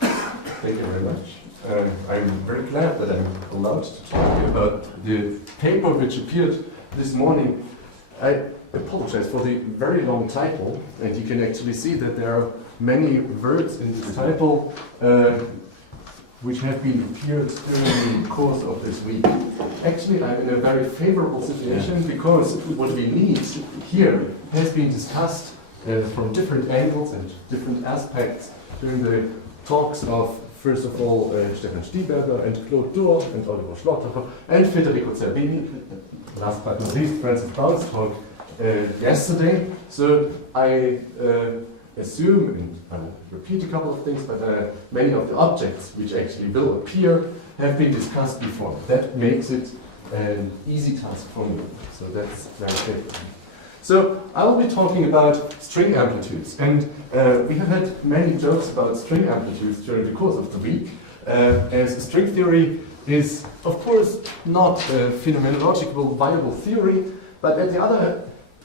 Thank you very much. I'm very glad that I'm allowed to talk to you about the paper which appeared this morning. I apologize for the very long title, and you can actually see that there are many words in this title which have been appeared during the course of this week. Actually, I'm in a very favorable situation because what we need here has been discussed from different angles and different aspects during the talks of, first of all, Stefan Stieberger and Claude Dour and Oliver Schlotterer and Federico Zerbini, last but not least, Francis Brown's talk yesterday. So I assume, and I will repeat a couple of things, but many of the objects which actually will appear have been discussed before. That makes it an easy task for me. So that's very favorable. So I will be talking about string amplitudes, and we have had many jokes about string amplitudes during the course of the week, as string theory is, of course, not a phenomenological viable theory, but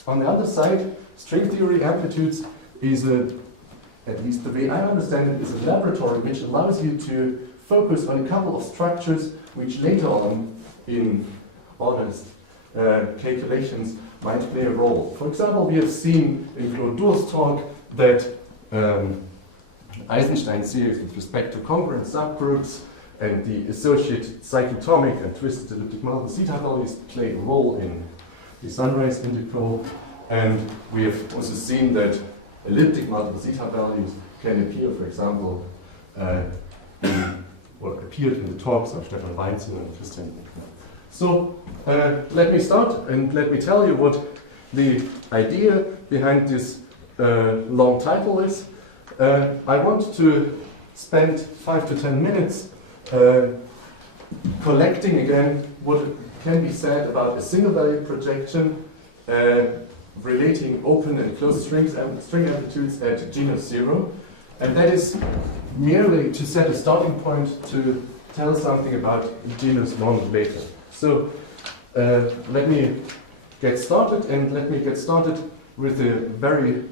on the other side, string theory amplitudes is at least the way I understand it, is a laboratory which allows you to focus on a couple of structures which later on, in honest calculations, might play a role. For example, we have seen in Claude Dour's talk that Eisenstein series with respect to congruent subgroups and the associated cyclotomic and twisted elliptic multiple zeta values play a role in the sunrise integral. And we have also seen that elliptic multiple zeta values can appear, for example, appeared in the talks of Stefan Weinzel and Christian Winkler. So let me start and let me tell you what the idea behind this long title is. I want to spend 5 to 10 minutes collecting again what can be said about a single value projection relating open and closed strings and string amplitudes at genus 0. And that is merely to set a starting point to tell something about genus 1 later. So let me get started, and let me get started with a very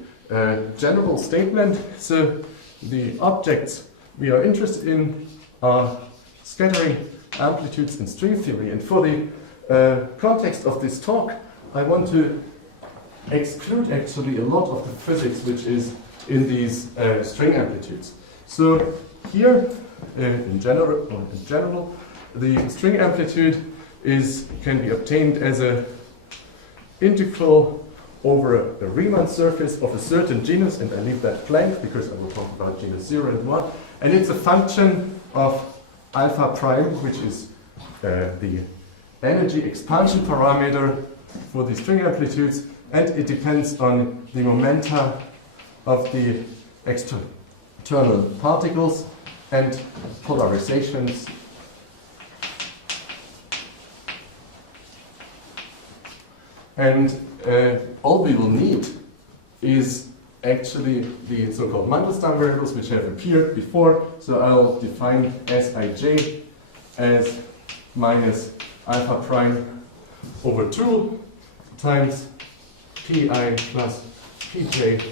general statement. So the objects we are interested in are scattering amplitudes in string theory. And for the context of this talk, I want to exclude actually a lot of the physics which is in these string amplitudes. So here, in general, the string amplitude can be obtained as an integral over a Riemann surface of a certain genus, and I leave that blank because I will talk about genus 0 and 1. And it's a function of alpha prime, which is the energy expansion parameter for the string amplitudes, and it depends on the momenta of the external particles and polarizations. And all we will need is actually the so-called Mandelstam variables which have appeared before. So I'll define Sij as minus alpha prime over 2 times pi plus pj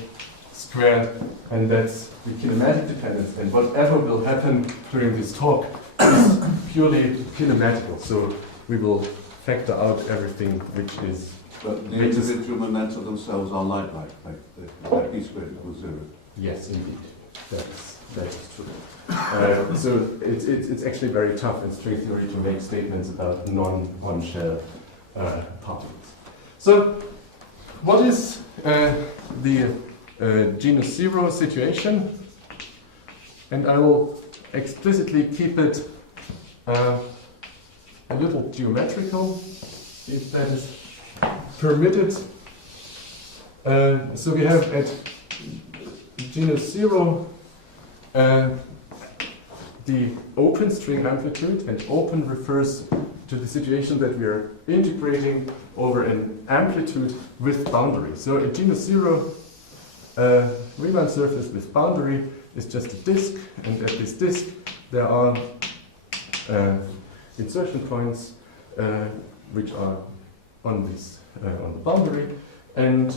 squared, and that's the kinematic dependence. And whatever will happen during this talk is purely kinematical. So we will factor out everything which is. But the individual momenta themselves are light-like, like p squared equals 0. Yes, indeed. That is true. So it's actually very tough in string theory to make statements about non-on-shell particles. So what is the genus 0 situation? And I will explicitly keep it a little geometrical, if that is permitted. So we have at genus 0 the open string amplitude, and open refers to the situation that we are integrating over an amplitude with boundary. So at genus 0, Riemann surface with boundary is just a disk, and at this disk there are insertion points which are on the boundary, and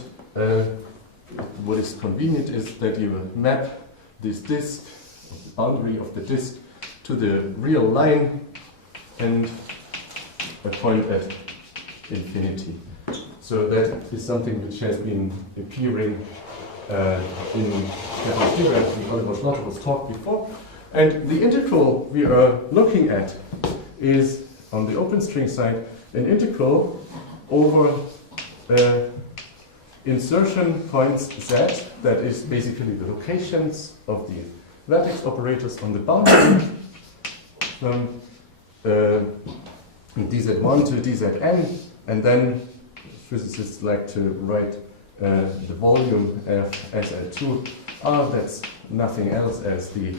what is convenient is that you map this disk of the boundary of the disk to the real line and a point at infinity. So that is something which has been appearing in Johannes Brödel and Hausdorff Trimester talk before. And the integral we are looking at is, on the open string side, an integral over insertion points z, that is basically the locations of the vertex operators on the boundary from dz1 to dzn, and then physicists like to write the volume of SL2 R, that's nothing else as the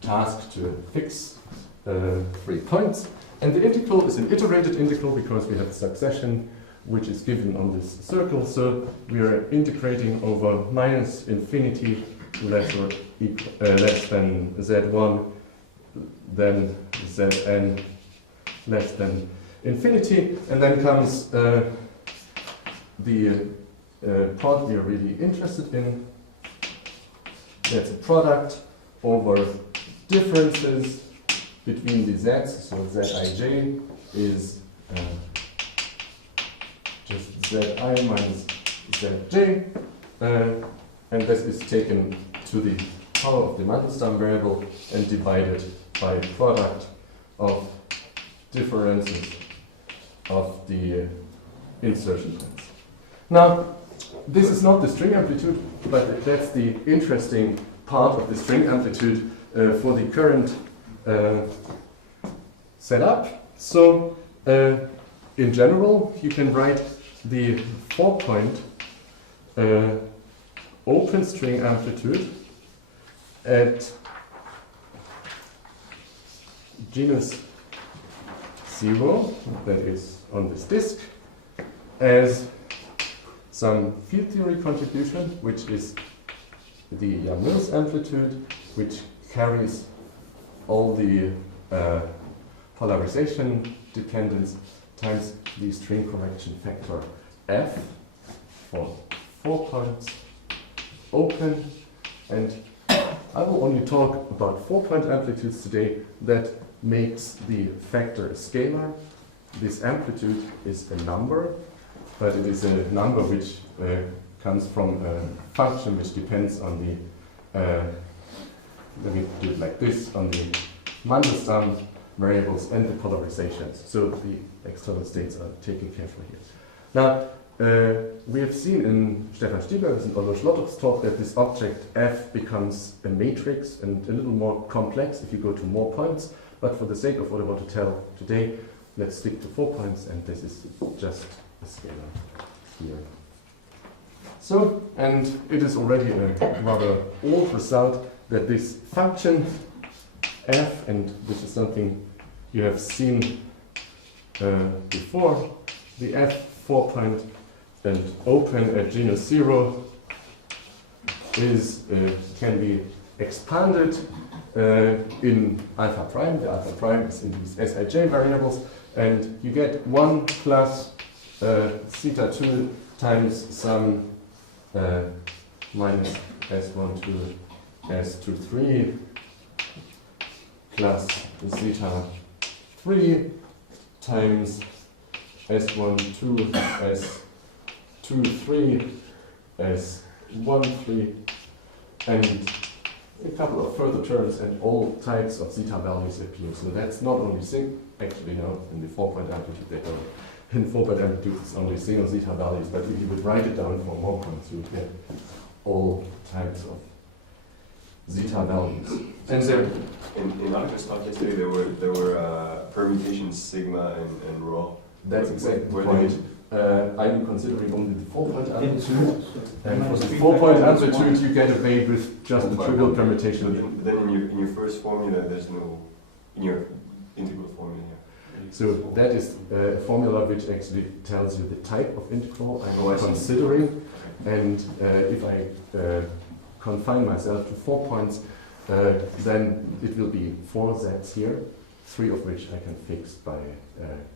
task to fix 3 points. And the integral is an iterated integral because we have a succession which is given on this circle. So we are integrating over minus infinity less than z1, then zn less than infinity. And then comes the part we are really interested in. That's a product over differences between the z's, so zij is just zi minus zj, and this is taken to the power of the Mandelstam variable and divided by product of differences of the insertion points. Now, this is not the string amplitude, but that's the interesting part of the string amplitude for the current setup. So, in general, you can write the 4-point open string amplitude at genus 0, that is on this disk, as some field theory contribution, which is the Yang-Mills amplitude, which carries all the polarization dependence times the string correction factor f for 4 points open. And I will only talk about 4-point amplitudes today. That makes the factor a scalar. This amplitude is a number, but it is a number which comes from a function which depends on the, let me do it like this, on the Mandelstam variables and the polarizations. So the external states are taken carefully here. Now, we have seen in Stefan Stieber's and Algebraic Geometry talk that this object f becomes a matrix and a little more complex if you go to more points. But for the sake of what I want to tell today, let's stick to 4 points, and this is just a scalar here. So, and it is already a rather old result that this function f, and which is something you have seen before, the f 4-point and open at genus 0 is can be expanded in alpha prime. The alpha prime is in these Sij variables, and you get 1 plus zeta 2 times some minus s1 to s2 3 plus zeta 3 times s1 2 s2 3 s1 3 and a couple of further terms, and all types of zeta values appear. So that's not only actually no, in the 4-point amplitude they don't. In 4-point amplitude it's only single zeta values, but if you would write it down for more points, you would get all types of zeta values. And there, in Algebraic talk yesterday, there were permutations sigma and rho. That's exactly the point. I'm considering only the 4-point amplitude, and for the 4-point amplitude you get away with just a trivial permutation. Then in your first formula, there's no, in your integral formula. So that is a formula which actually tells you the type of integral I'm considering, and if I confine myself to 4 points, then it will be 4 z's here, 3 of which I can fix by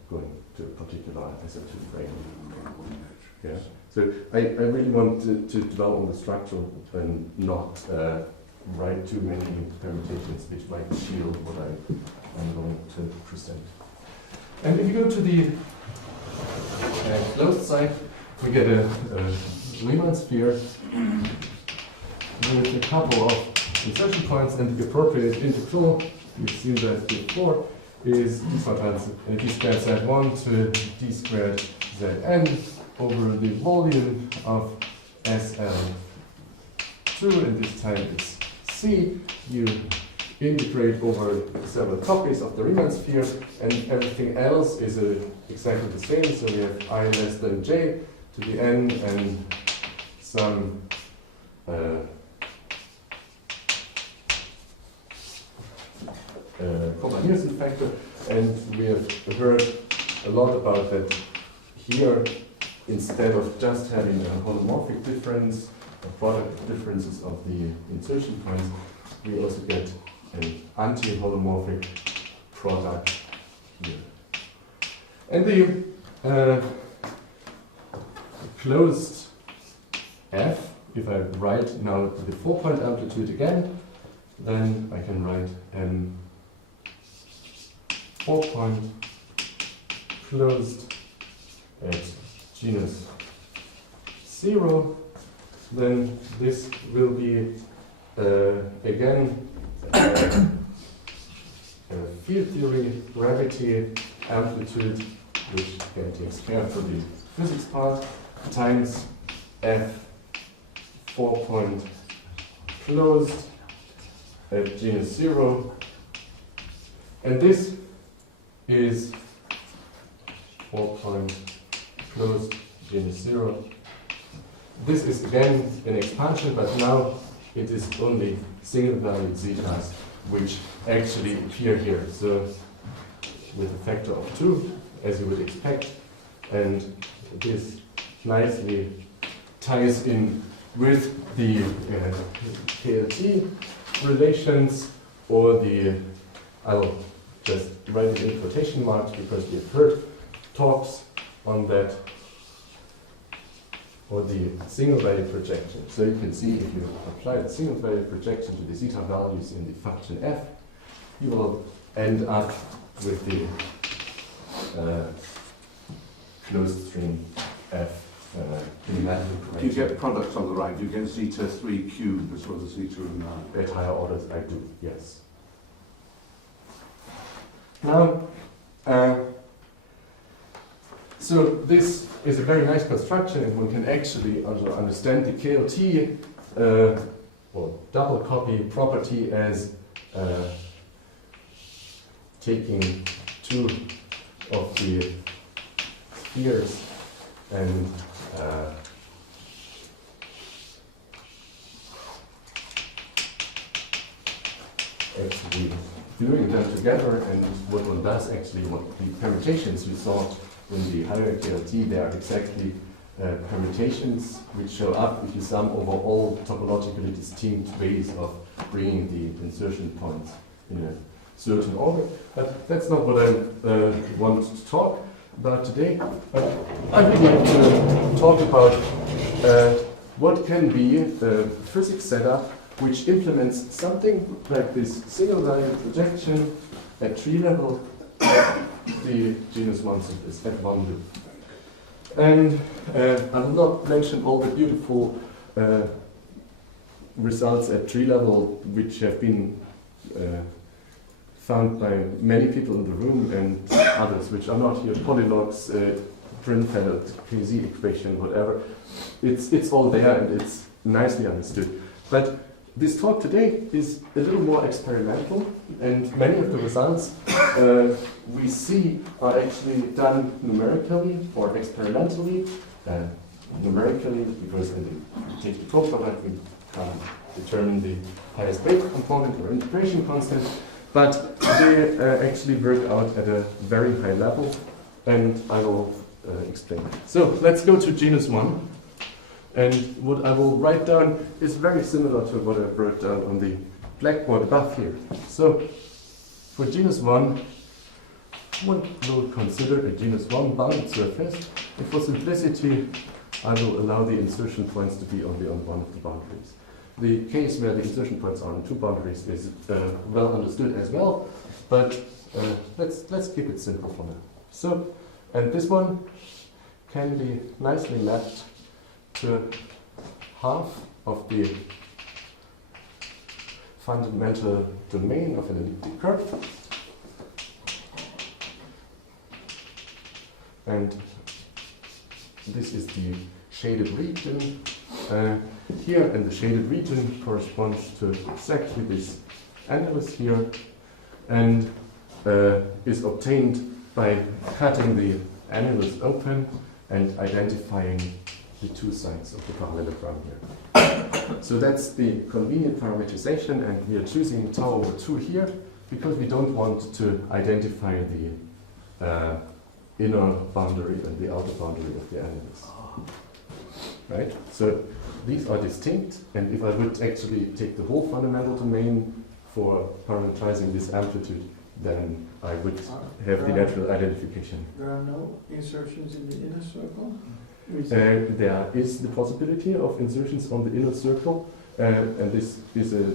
going to a particular SL2 frame. Yeah. So I really want to dwell on the structure and not write too many permutations which might shield what I'm going to present. And if you go to the closed side, we get a Riemann sphere with a couple of insertion points, and the appropriate integral, you've seen that before, is d squared z1 to d squared zn over the volume of SL2, and this time it's C. You integrate over several copies of the Riemann sphere, and everything else is exactly the same. So we have I less than j to the n and some Cobra-Nielsen factor, and we have heard a lot about that here. Instead of just having a holomorphic difference, a product of differences of the insertion points, we also get an anti-holomorphic product here. And the closed F, if I write now the 4-point amplitude again, then I can write M 4-point closed at genus 0. Then this will be again field theory, gravity, amplitude, which again takes care for the physics part, times F 4-point closed at genus 0. And this is 4-point closed genus 0. This is again an expansion, but now it is only single-valued zetas which actually appear here. So with a factor of 2, as you would expect, and this nicely ties in with the KLT relations, or the, I'll just write it in quotation marks because we've heard talks on that, or the single value projection. So you can see if you apply the single value projection to the zeta values in the function f, you will end up with the closed string f kinematically correct. Do you get products on the right? Do you get zeta 3 cubed as well as zeta and At higher orders, I do, yes. Now, so this is a very nice construction, and one can actually understand the KLT or double copy property as taking two of the spheres and actually gluing them together, and what one does actually, what the permutations you saw in the higher KLT, they are exactly permutations which show up if you sum over all topologically distinct ways of bringing the insertion points in a certain order. But that's not what I want to talk about today. I would like to talk about what can be a physics setup which implements something like this single value projection at tree level at the genus 1 simplest, at one loop. And I will not mention all the beautiful results at tree level which have been found by many people in the room, and others which are not here, polylogs, Grinfeld, KZ equation, whatever. It's all there and it's nicely understood. But this talk today is a little more experimental, and many of the results we see are actually done numerically or experimentally. Numerically, because when we take the co-product, we can determine the highest weight component or integration constant, but they actually work out at a very high level, and I will explain. So let's go to genus 1. And what I will write down is very similar to what I wrote down on the blackboard above here. So for genus 1, one will consider a genus 1 bounded surface, and for simplicity I will allow the insertion points to be only on one of the boundaries. The case where the insertion points are on two boundaries is well understood as well, but let's keep it simple for now. So, and this one can be nicely mapped to half of the fundamental domain of an elliptic curve. And this is the shaded region. Here, and the shaded region corresponds to exactly this annulus here, and is obtained by cutting the annulus open and identifying the two sides of the parallelogram here. So that's the convenient parameterization, and we are choosing tau over 2 here because we don't want to identify the inner boundary and the outer boundary of the annulus. Right? So these are distinct, and if I would actually take the whole fundamental domain for parameterizing this amplitude, then I would have the natural identification. There are no insertions in the inner circle? There is the possibility of insertions on the inner circle, and this is a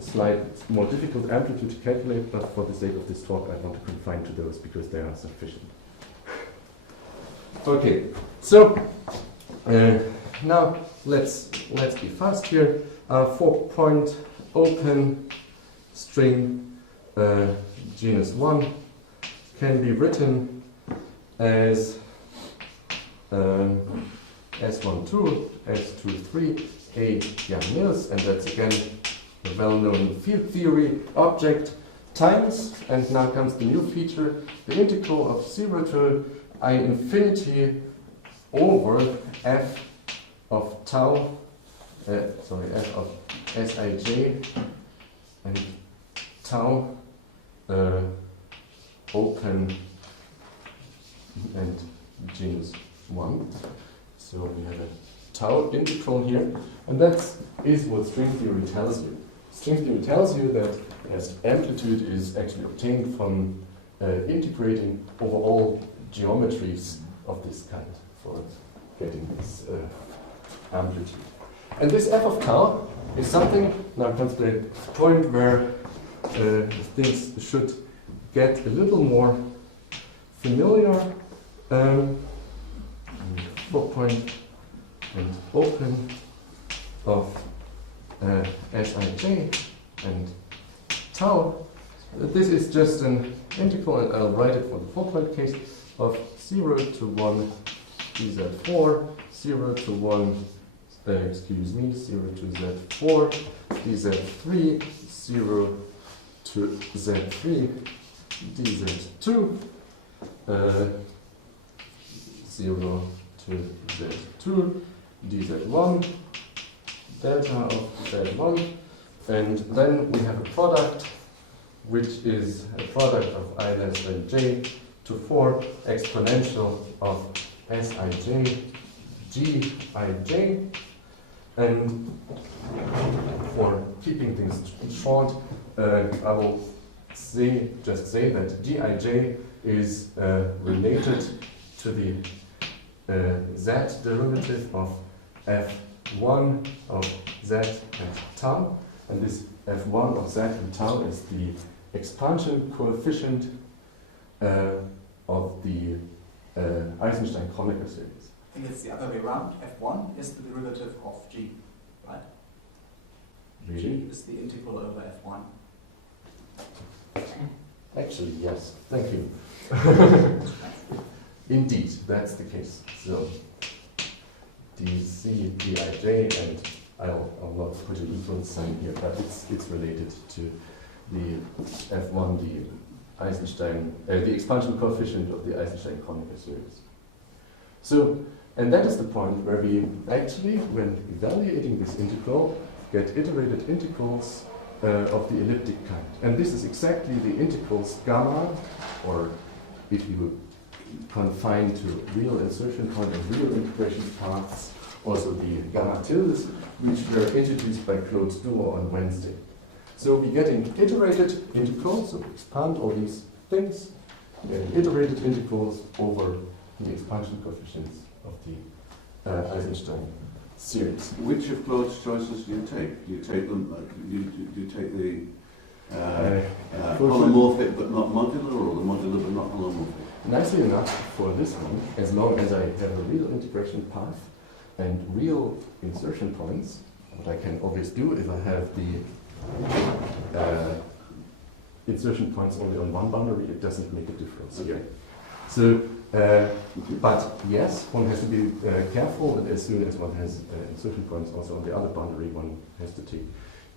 slight more difficult amplitude to calculate, but for the sake of this talk I want to confine to those because they are sufficient. Okay, so now let's be fast here. 4-point open string genus 1 can be written as S12, S23, A Yang-Mills, and that's again the well-known field theory object times, and now comes the new feature, the integral of 0 to I infinity over f of tau, f of Sij and tau open and genus 1. So we have a tau integral here, and that is what string theory tells you. String theory tells you that as amplitude is actually obtained from integrating over all geometries of this kind for getting this amplitude. And this f of tau is something, now comes the point where things should get a little more familiar. 4-point and open of Sij and tau. This is just an integral, and I'll write it for the 4-point case, of 0 to 1 dz4, 0 to 1, 0 to z4, dz3, 0 to z3, dz2, 0 to z2, dz1, delta of z1, and then we have a product which is a product of I less than j to 4 exponential of Sij Gij, and for keeping things short, I will just say that Gij is related to the z derivative of f1 of z and tau, and this f1 of z and tau is the expansion coefficient of the Eisenstein-Kronecker series. I think it's the other way around. F1 is the derivative of g, right? Really? G is the integral over F1. Actually, yes. Thank you. Indeed, that's the case. So, dc, dij, and I'll not put an equal sign here, but it's related to the F1, the Eisenstein, the expansion coefficient of the Eisenstein-Kronecker series. So, and that is the point where we actually, when evaluating this integral, get iterated integrals of the elliptic kind. And this is exactly the integrals gamma, or if you would confine to real insertion point and real integration paths, also the gamma tildes, which were introduced by Claude Duo on Wednesday. So we get an iterated integral, so we expand all these things, we get iterated integrals over the expansion coefficients of the Eisenstein series. Which of Claude's choices do you take? Do you take them? Do you take the holomorphic but not modular, or the modular but not holomorphic? Nicely enough for this one, as long as I have a real integration path and real insertion points, what I can always do if I have the insertion points only on one boundary, it doesn't make a difference here. So, but yes, one has to be careful that as soon as one has insertion points also on the other boundary, one has to take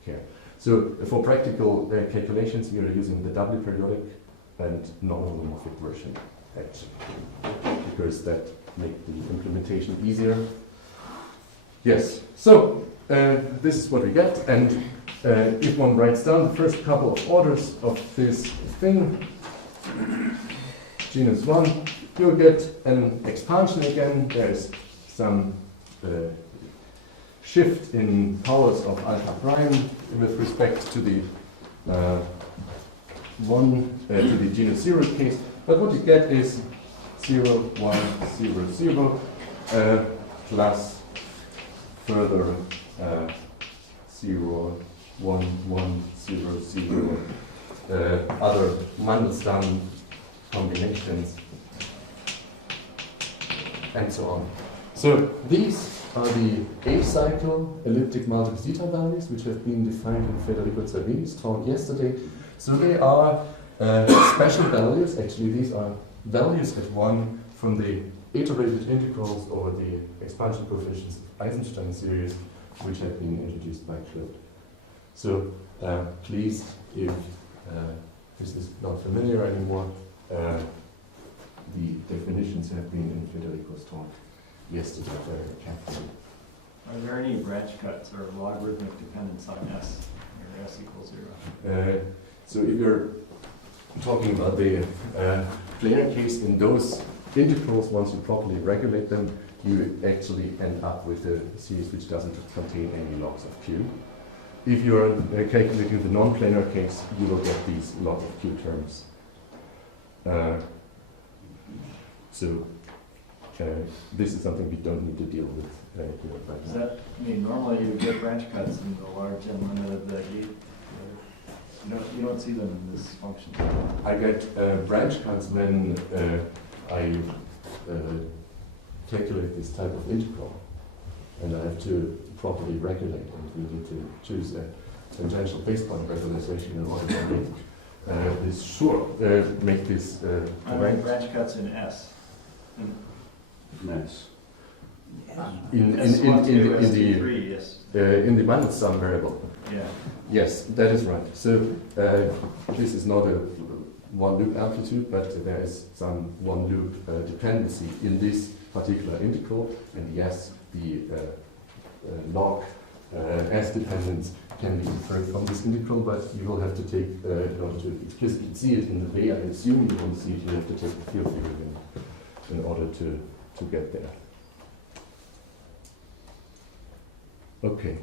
care. So for practical calculations, we are using the doubly periodic and non-holomorphic version, actually, because that makes the implementation easier. Yes, so this is what we get, and if one writes down the first couple of orders of this thing, genus 1, you'll get an expansion again. There's some shift in powers of alpha prime with respect to the to the genus 0 case, but what you get is 0, 1, 0, 0 plus further 0, 1, 1, 0, 0 other Mandelstam combinations and so on. So these are the A-cycle elliptic multiple zeta values which have been defined in Federico Salvini's talk yesterday. So they are special values. Actually, these are values at 1 from the iterated integrals over the expansion coefficients of Eisenstein series which have been introduced by Claude. So please, if this is not familiar anymore, the definitions have been in Federico's talk yesterday very carefully. Are there any branch cuts or logarithmic dependence on S, where S equals 0? So if you're talking about the planar case, in those integrals, once you properly regulate them, you actually end up with a series which doesn't contain any logs of Q. If you're calculating the non-planar case, you will get these log of Q terms. This is something we don't need to deal with here right Does now. that mean normally you would get branch cuts in the large n limit of the E? You don't see them in this function. I get branch cuts when I calculate this type of integral, and I have to properly regulate, and we need to choose a tangential base point regularization in order to make this make this I mean correct. branch cuts in S. Yes. In S1 to the S3, yes. in the Mandelstam variable. Yeah. Yes, that is right. So this is not a one loop amplitude, but there is some one loop dependency in this particular integral, and yes, the log S dependence can be inferred from this integral, but you will have to take, in order to explicitly see it in the way I assume you want to see it, you have to take the field theory in order to get there. Okay.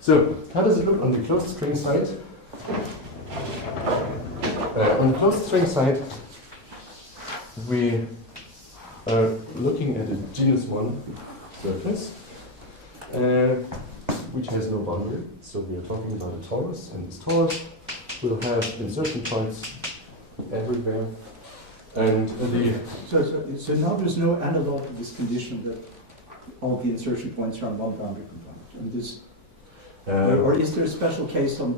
So, how does it look on the closed string side? On the closed string side, we are looking at a genus 1 surface, which has no boundary. So we are talking about a torus, and this torus will have insertion points everywhere. And So now there's no analog to this condition that all the insertion points are on one boundary component. And this, or is there a special case on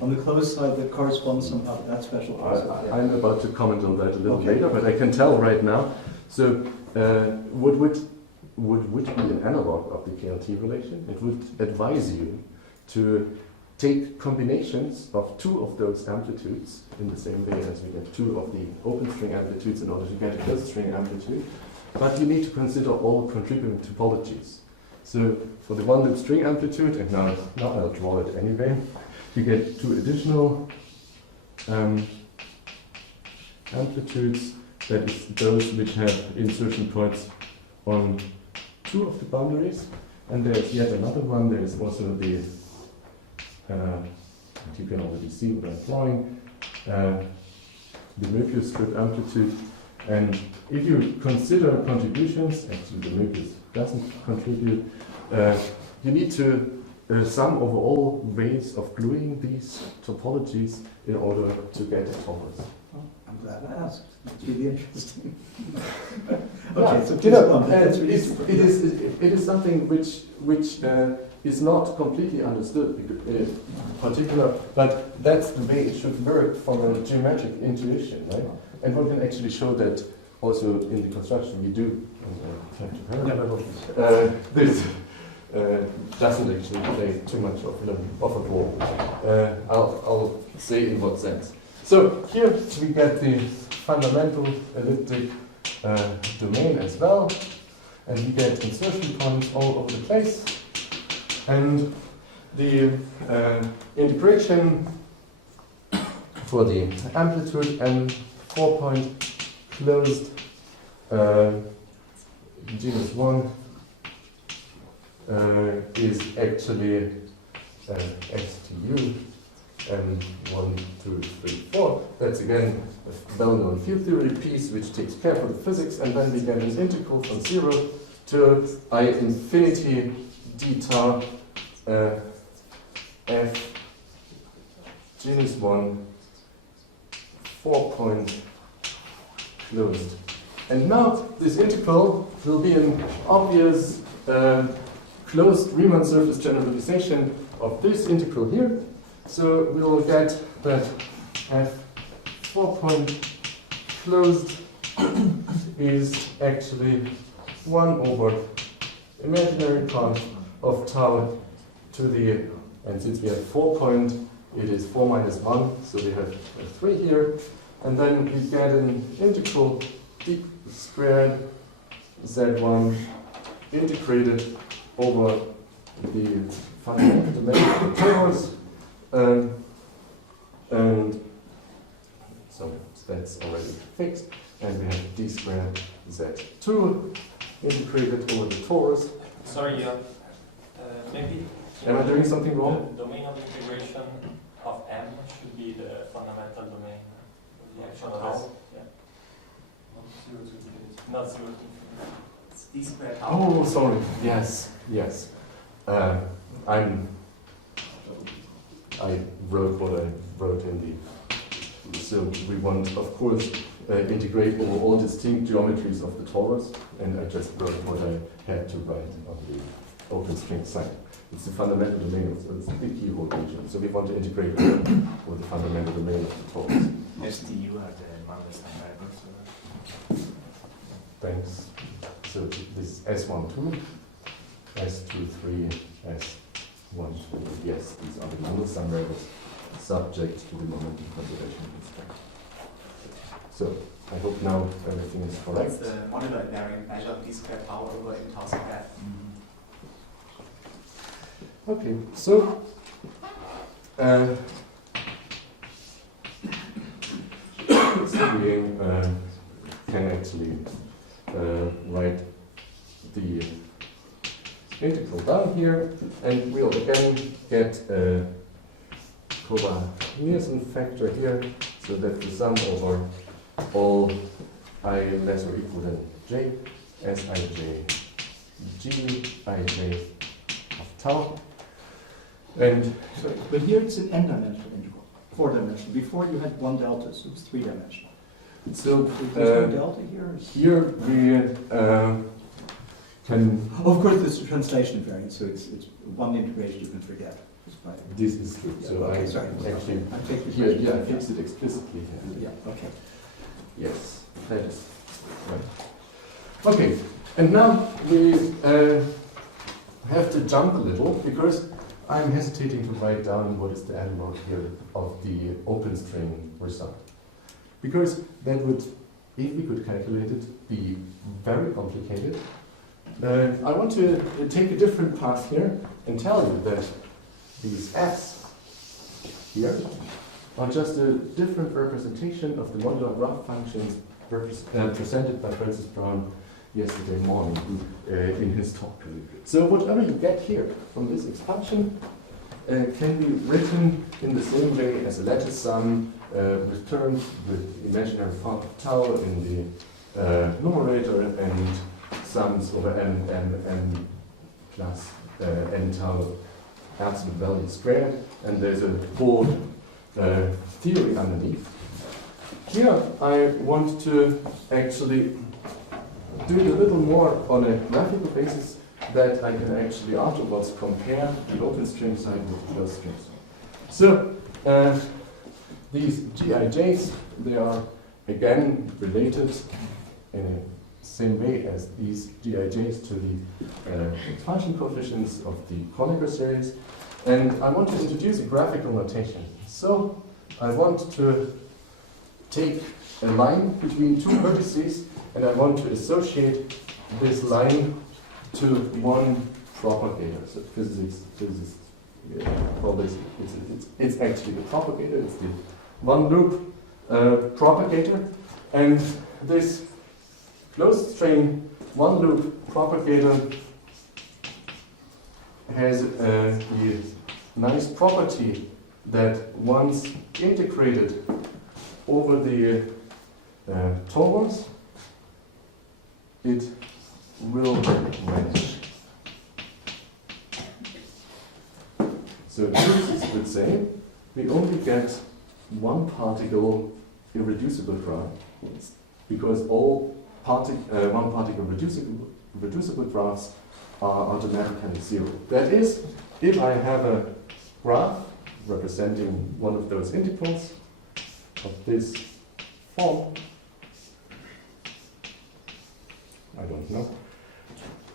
the closed side that corresponds somehow to that special case? I'm about to comment on that a little later, but I can tell right now. So what would be an analog of the KLT relation? It would advise you to take combinations of two of those amplitudes in the same way as we get two of the open string amplitudes in order to get a closed string amplitude. But you need to consider all contributing topologies. So for the one loop string amplitude, and now I'll draw it anyway, you get two additional amplitudes, that is those which have insertion points on two of the boundaries. And there's yet another one, there is also the, you can already see what I'm drawing, the Möbius strip amplitude. And if you consider contributions, actually the Möbius doesn't contribute. You need to sum over all ways of gluing these topologies in order to get a torus. Oh, I'm glad I asked. It's really interesting. Okay, so you know, that's really it is something which is not completely understood in particular, but that's the way it should work from a geometric intuition, right? And one can actually show that also in the construction we do. This doesn't actually play too much of a role. I'll say in what sense. So here we get the fundamental elliptic domain as well, and we get insertion points all over the place. And the integration for the amplitude and 4-point closed genus 1 is actually STU and 1, 2, 3, 4. That's again a well-known field theory piece which takes care of the physics, and then we get an integral from 0 to I infinity deta f genus 1 4-point closed. And now this integral will be an obvious closed Riemann surface generalization of this integral here. So we will get that f 4-point closed is actually 1 over imaginary part of tau to the, and since we have 4-point, it is 4 minus 1, so we have a 3 here. And then we get an integral d squared z1 integrated over the fundamental domain of the torus. And so that's already fixed. And we have d squared z2 integrated over the torus. Sorry, maybe. Am I doing something wrong? The domain of integration of M should be the fundamental domain. The actual tau. Yeah. Not 0 to infinity. It's d squared tau. Oh, sorry. Yes, yes. I wrote what I wrote in the. So we want, of course, integrate over all distinct geometries of the torus, and I just wrote what I had to write on the open string side. It's the fundamental domain of the big keyhole region. So we want to integrate over the fundamental domain of the torus. STU are the minus and Thanks. So this is S12, S23, S12. Yes, these are the Lewis variables subject to the momentum conservation constraint. So I hope now everything is correct. That's the modular invariant measure of d squared tau over m tau squared. Okay, so we can actually write the integral down here, and we'll again get a Covariance factor here, so that the sum over all I less or equal than j, Sij, g, ij of tau. And but here it's an n-dimensional integral, 4-dimensional. Before you had 1 delta, so it's 3-dimensional. so There's no delta here. here we can. Of course, there's a translation variant, so it's one integration you can forget. This is true. So okay, I sorry. actually I take the here, question. yeah, I fixed it explicitly here. Yeah. Okay. Yes, that is right. Okay, and now we have to jump a little because I'm hesitating to write down what is the analog here of the open string result. Because that would, if we could calculate it, be very complicated. I want to take a different path here and tell you that these f's here are just a different representation of the modular graph functions presented by Francis Brown yesterday morning in his talk. So whatever you get here from this expansion can be written in the same way as a lattice sum with terms with imaginary part of tau in the numerator and sums over n plus n tau absolute value squared, and there's a whole theory underneath. Here I want to actually do it a little more on a graphical basis, that I can actually afterwards compare the open string side with the closed string side. So these GIJs, they are again related in the same way as these GIJs to the expansion coefficients of the Kronecker series. And I want to introduce a graphical notation. So I want to take a line between two vertices, and I want to associate this line to one propagator. So physicists call this, it's actually the propagator, it's the one loop propagator, and this closed string one loop propagator has the nice property that once integrated over the torus, it will vanish. So physicists would say we only get one particle irreducible graph, because all one particle reducible graphs are automatically zero. That is, if I have a graph representing one of those integrals of this form, I don't know,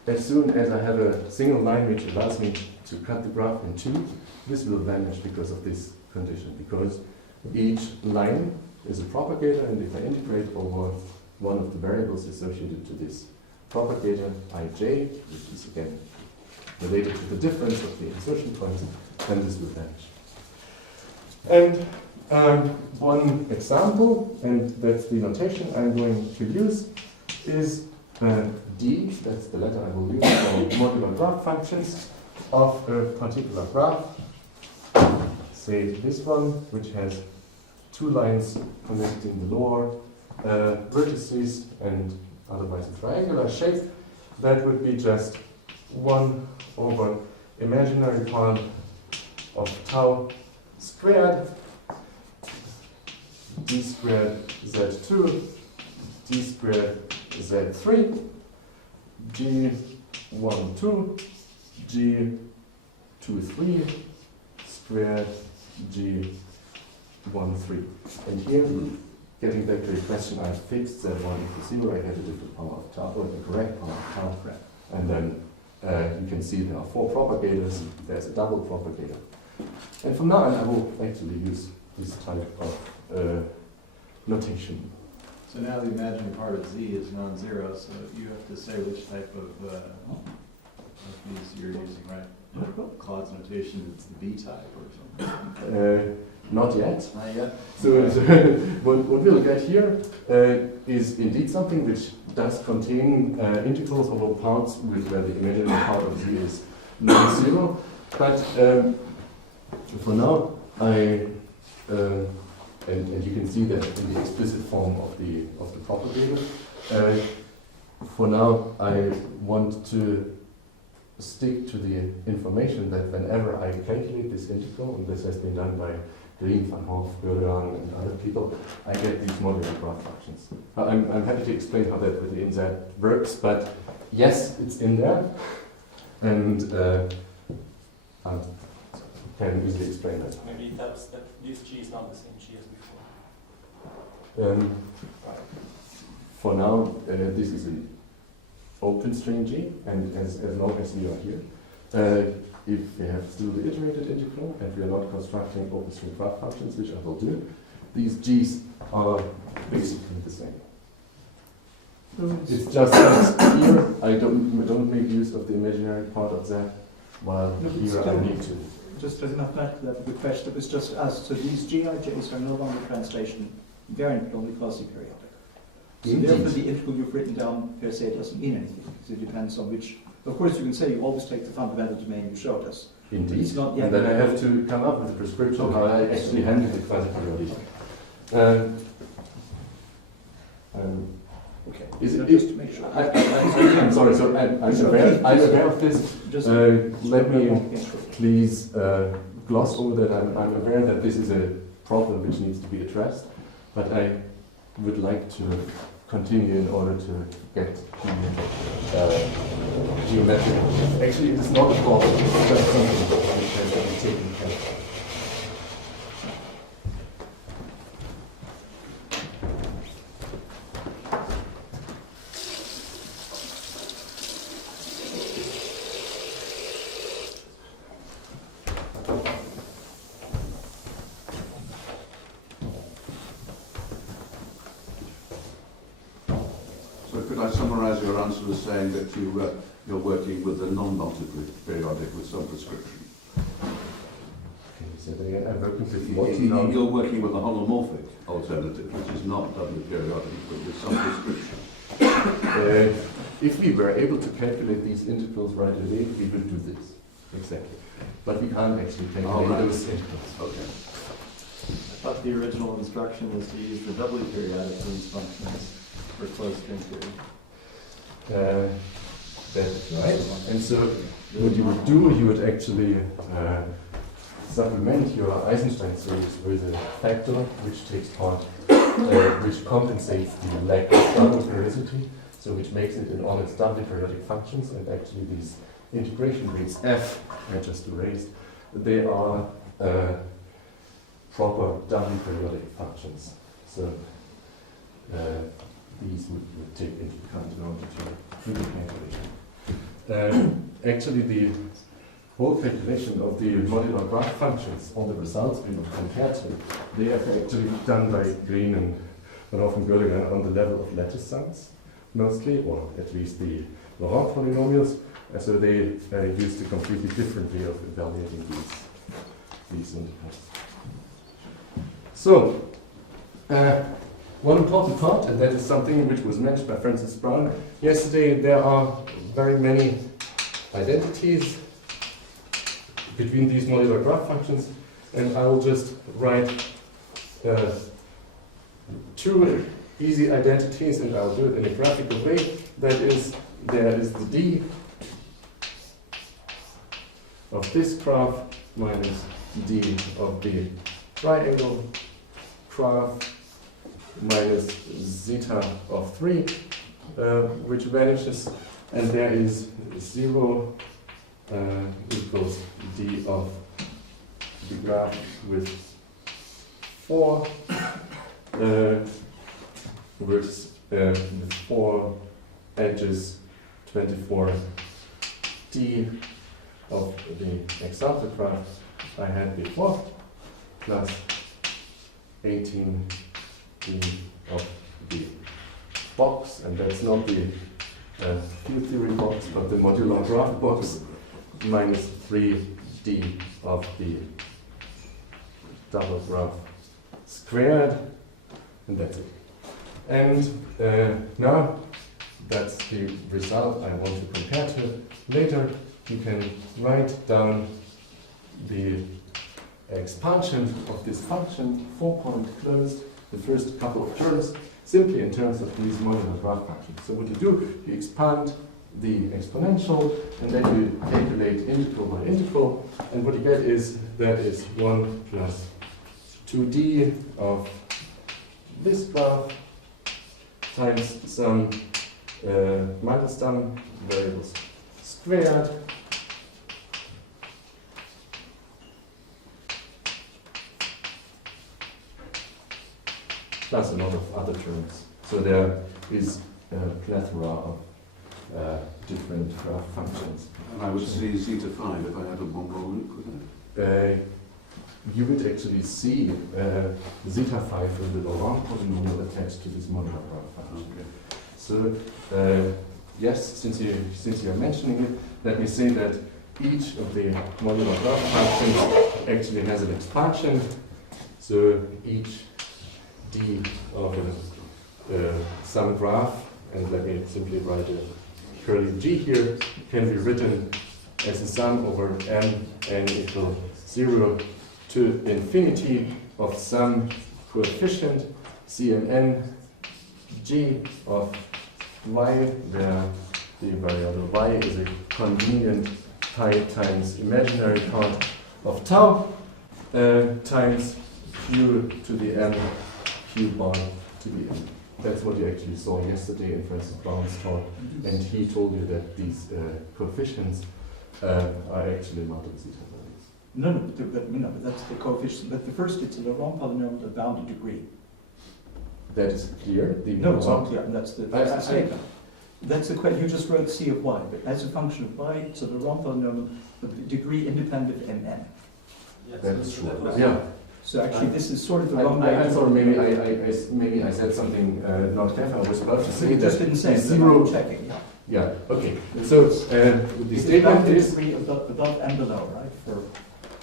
as soon as I have a single line which allows me to cut the graph in two, this will vanish because of this condition, because each line is a propagator, and if I integrate over one of the variables associated to this propagator, ij, which is again related to the difference of the insertion points, then this will vanish. And one example, and that's the notation I'm going to use, is D, that's the letter I will use for modular graph functions of a particular graph. Say this one, which has two lines connecting the lower vertices and otherwise a triangular shape. That would be just 1 over imaginary part of tau squared, d squared z2, d squared z3, g12, g23 squared g13. And here, getting back to the question, I fixed z1 equals 0, I get a different power of tau, or the correct power of tau. And then you can see there are 4 propagators, there's a double propagator. And from now on, I will actually use this type of notation. So now the imaginary part of z is non-zero, so you have to say which type of these you're using, right? Claude's notation, it's the B type or something. Not yet. Not yet? So what we'll get here is indeed something which does contain integrals over parts with where the imaginary part of z is non-zero. But for now, and you can see that in the explicit form of the propagator. For now, I want to stick to the information that whenever I calculate this integral, and this has been done by Green, Hausdorff, Brödel, and other people, I get these modular graph functions. I'm happy to explain how that with the inside works, but yes, it's in there, and I can easily explain that. Maybe it helps that this G is not the same G as before. For now, this is an open string G, and as long as we are here, if we have still the iterated integral and we are not constructing open string graph functions, which I will do, these G's are basically the same. It's just that here I don't make use of the imaginary part of that, while here I need to. Just as a mathematical level, the question that was just asked, so these GIJs are no longer translation invariant, but only quasi-periodic. So therefore the integral you've written down per se doesn't mean anything, because it depends on which. Of course you can say you always take the fundamental domain you showed us. Indeed. It's not yet. And then I have to come up with a prescription how I actually handle the quasi-periodic. Okay. Is it, Just to make sure. I'm sorry, so I'm aware of this. Just Let me yeah, sure. please gloss over that. I'm aware that this is a problem which needs to be addressed, but I would like to continue in order to get to geometric. Actually, it is not a problem, it's just something which has to be taken care of. So could I summarise your answer as saying that you're working with the non-multiple periodic with some prescription? Can you say that again? I'm working with You- what? You're working with a holomorphic alternative, which is not doubly periodic, but with some prescription. If we were able to calculate these integrals right away, we would do this. Exactly. But we can't actually calculate right. those integrals. Okay. I thought the original instruction was to use the doubly periodic these functions for closed string theory. That's right. And so what you would do, you would actually supplement your Eisenstein series with a factor which takes part, which compensates the lack of double periodicity, so which makes it an honest doubly periodic functions, and actually these integration rates f, I just erased, they are proper doubly periodic functions. So these would take into account in order to do the calculation. Actually, the whole calculation of the modular graph functions on the results we would compare to, they are actually done by Green and often Göttingen on the level of lattice sums, mostly, or at least the Laurent polynomials. So they used a completely different way of evaluating these integrals. So, one important part, and that is something which was mentioned by Francis Brown yesterday, there are very many identities between these modular graph functions, and I will just write two easy identities, and I'll do it in a graphical way. That is, there is the D of this graph minus D of the triangle graph minus zeta of 3, which vanishes, and there is 0 equals D of the graph with 4, with 4 edges, 24 D of the example graph I had before, plus 18 D of the box, and that's not the field theory box, but the modular graph box, minus 3D of the double graph squared, and that's it. And now that's the result I want to compare to. Later you can write down the expansion of this function, 4-point closed, the first couple of terms, simply in terms of these modular graph functions. So what you do, you expand the exponential, and then you calculate integral by integral, and what you get is, that is 1 plus 2D of this graph times some minus some variables squared plus a lot of other terms. So there is a plethora of different graph functions. And I would see zeta 5 if I had a one-row loop with it. You would actually see zeta 5 with the Laurent polynomial attached to this modular graph function. Okay. So yes, since you are mentioning it, let me say that each of the modular graph functions actually has an expansion. So each D of some graph, and let me simply write a curly G here, can be written as a sum over n equal 0 to infinity of some coefficient Cmn G of y, where the variable y is a convenient pi times imaginary part of tau times q to the n, q bar to the n. That's what you actually saw yesterday in Francis Brown's talk, and he told you that these coefficients are actually not in zeta values. No, but that's the coefficient. But the first, it's a Laurent polynomial of bounded degree. That is clear. No, it's not clear. And that's the statement. I- That's the question. You just wrote c of y, but as a function of y, it's a Laurent polynomial of the degree independent of mn. Yes, That is so true. that was- Yeah. So actually, this is sort of the wrong way. I'm sorry, maybe I said something not clever. I was about to say You that just didn't say it, but zero. I'm checking. Yeah. Yeah. Okay. So the It's statement bounded is degree above and below, right? For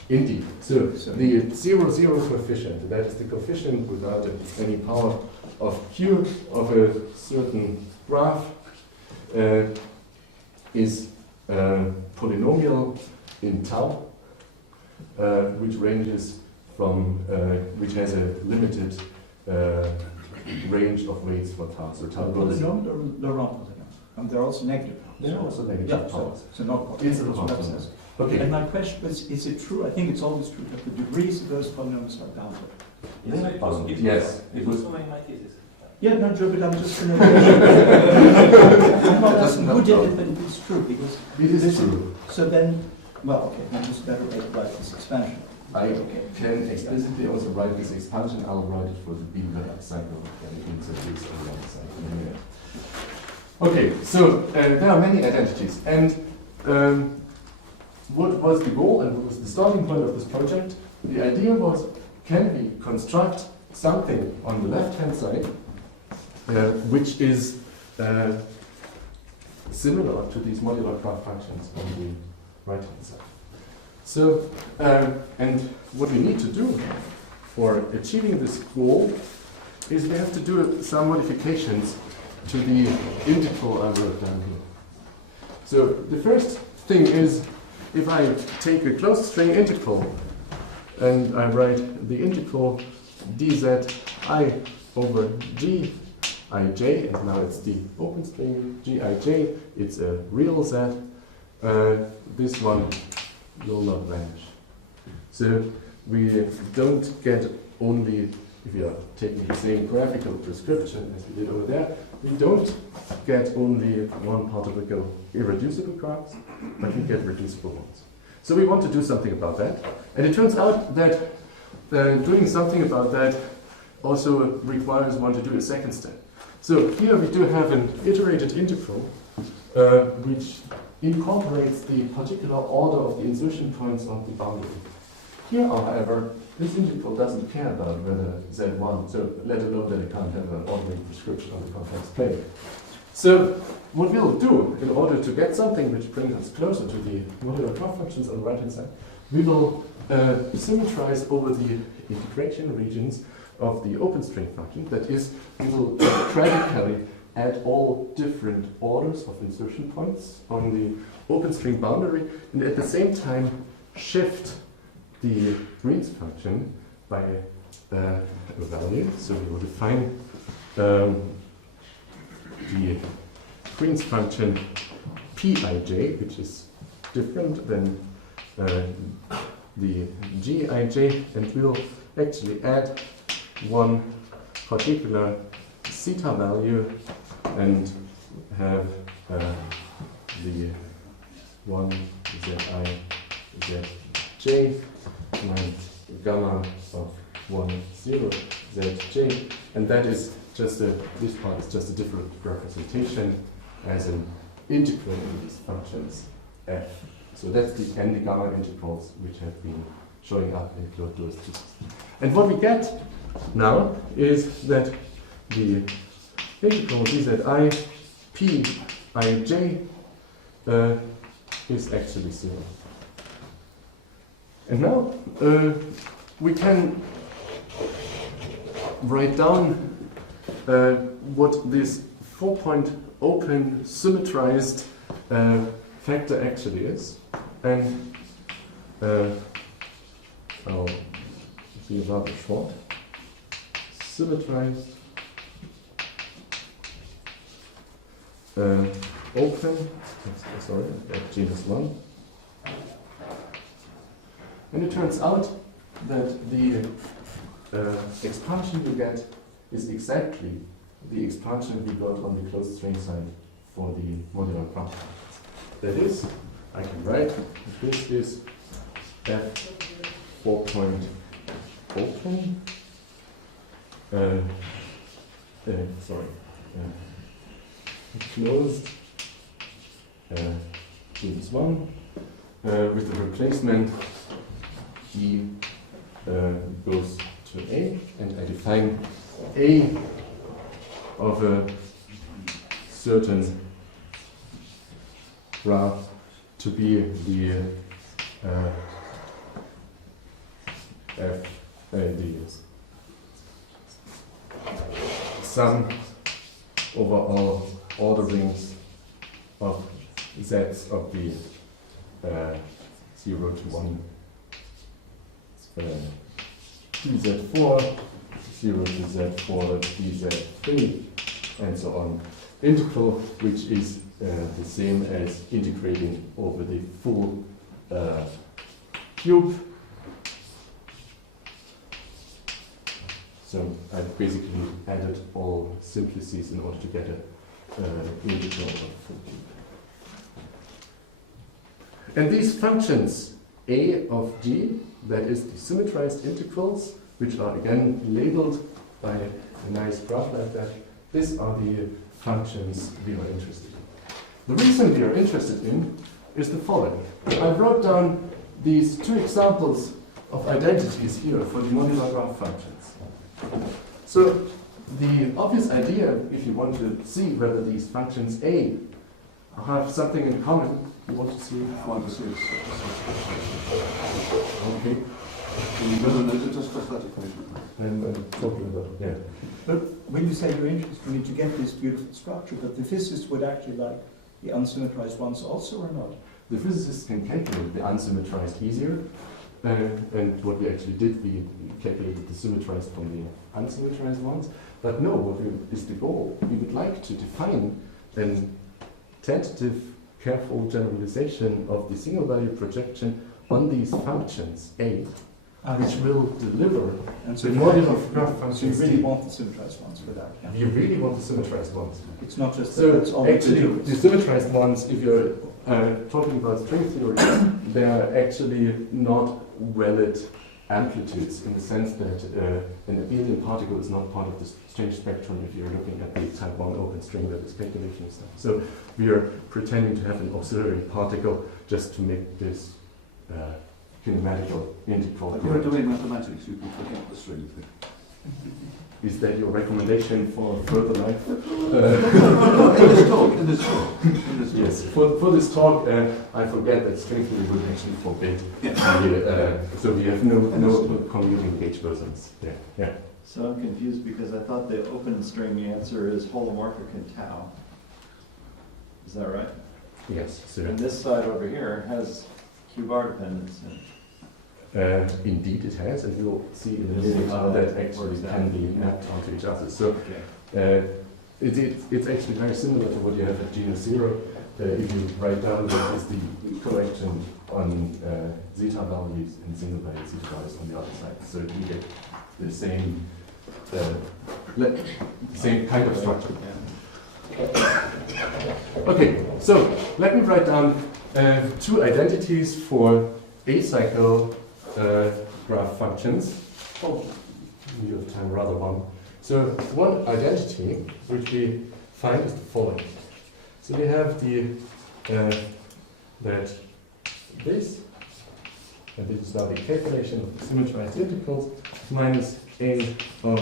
indeed. So So- the 0, coefficient. That is the coefficient without any power of q of a certain graph is polynomial in tau, which ranges from which has a limited range of weights for tau. So tau goes. polynomial or Laurent polynomial, and they're also negative. There are also negative Yeah, powers. so not It's a so Laurent that's polynomial. this. Okay. And my question was, is it true? I think it's always true that the degrees of those polynomials are bounded. Yes, so it was, Yes, it it was was. also in my thesis. Yeah, no, Joe, but I'm just going to. I'm not asking who did it, but it's true because. It is this true. So then, well, okay, I'm just better write this expansion. I can explicitly also write this expansion. I'll write it for the Beaver cycle, and it means at least on one side in a minute. Okay, so there are many identities, and what was the goal and what was the starting point of this project? The idea was, can we construct something on the left-hand side which is similar to these modular graph functions on the right-hand side? So, and what we need to do for achieving this goal is we have to do some modifications to the integral I wrote down here. So the first thing is, if I take a closed string integral and I write the integral dzi over gij, and now it's the open string gij, it's a real z, this one will not vanish. So we don't get only, if we are taking the same graphical prescription as we did over there, we don't get only one particle irreducible graphs, but we get reducible ones. So we want to do something about that. And it turns out that doing something about that also requires one to do a second step. So here we do have an iterated integral which incorporates the particular order of the insertion points on the boundary. Here, however, this integral doesn't care about whether z1, so let alone that it can't have an ordinary prescription on the complex plane. So what we'll do in order to get something which brings us closer to the modular graph functions on the right-hand side, we will symmetrize over the integration regions of the open string function. That is, we will radically add all different orders of insertion points on the open string boundary, and at the same time shift the Green's function by a value. So we will define the Green's function Pij, which is different than the Gij, and we'll actually add one particular zeta value and have the one Zi, Zj minus gamma of 1, 0, Zj, and that is just this part is just a different representation as an integral in these functions f. So that's the and the gamma integrals which have been showing up in Claude Lewis thesis. And what we get now is that the integral dzi Pij is actually 0. And now we can write down what this 4-point open symmetrized factor actually is. And I'll be rather short. Symmetrized open, sorry, genus 1. And it turns out that the expansion you get is exactly the expansion we got on the closed string side for the modular graph. That is, I can write this is f 4 point open. Closed genus 1 with the replacement e goes to a, and I define a of a certain graph to be the the sum over all orderings of z's of the 0 to 1 dz4, 0 to z4, dz3, and so on. Integral, which is the same as integrating over the full cube. So I basically added all simplices in order to get an integral of the full cube. And these functions a of g, that is the symmetrized integrals, which are again labeled by a nice graph like that, these are the functions we are interested in. The reason we are interested in is the following. I wrote down these two examples of identities here for the modular graph functions. So the obvious idea, if you want to see whether these functions A have something in common, you want to see okay. No, just that equation. I'm talking about, yeah. But when you say you're interested, you need to get this beautiful structure, but the physicists would actually like the unsymmetrized ones also, or not? The physicists can calculate the unsymmetrized easier, and what we actually did, we calculated the symmetrized from the unsymmetrized ones. But no, what is the goal? We would like to define a tentative, careful generalization of the single value projection on these functions A, which will deliver And so the you modular actually- graph So you functions. really want the symmetrized ones for that. Yeah. We really want the symmetrized ones. It's not just that So that's all we actually, do. the symmetrized ones, if you're talking about string theory, they are actually not valid amplitudes in the sense that an abelian particle is not part of the string spectrum if you're looking at the type 1 open string that is calculation stuff. So we are pretending to have an auxiliary particle just to make this kinematical integral. If you're doing mathematics, you can forget the string thing. Is that your recommendation for further life? In this talk. Yes, for this talk, I forget that string theory would actually forbid. So we have no commuting gauge bosons. Yeah. So I'm confused because I thought the open string answer is holomorphic in tau. Is that right? Yes. So And this side over here has Q-bar dependence in it. indeed, it has, and you'll see in a You'll see minute how how that that actually works can out. be mapped onto each other. So Okay. it's actually very similar to what you have at genus 0. If you write down what is the correction on zeta values and single value zeta values on the other side. So you get the same kind of structure. Okay, so let me write down two identities for acycle graph functions. Oh, you have time, rather one. So one identity which we find is the following. So we have that this, and this is now the calculation of the symmetrized integrals, minus a of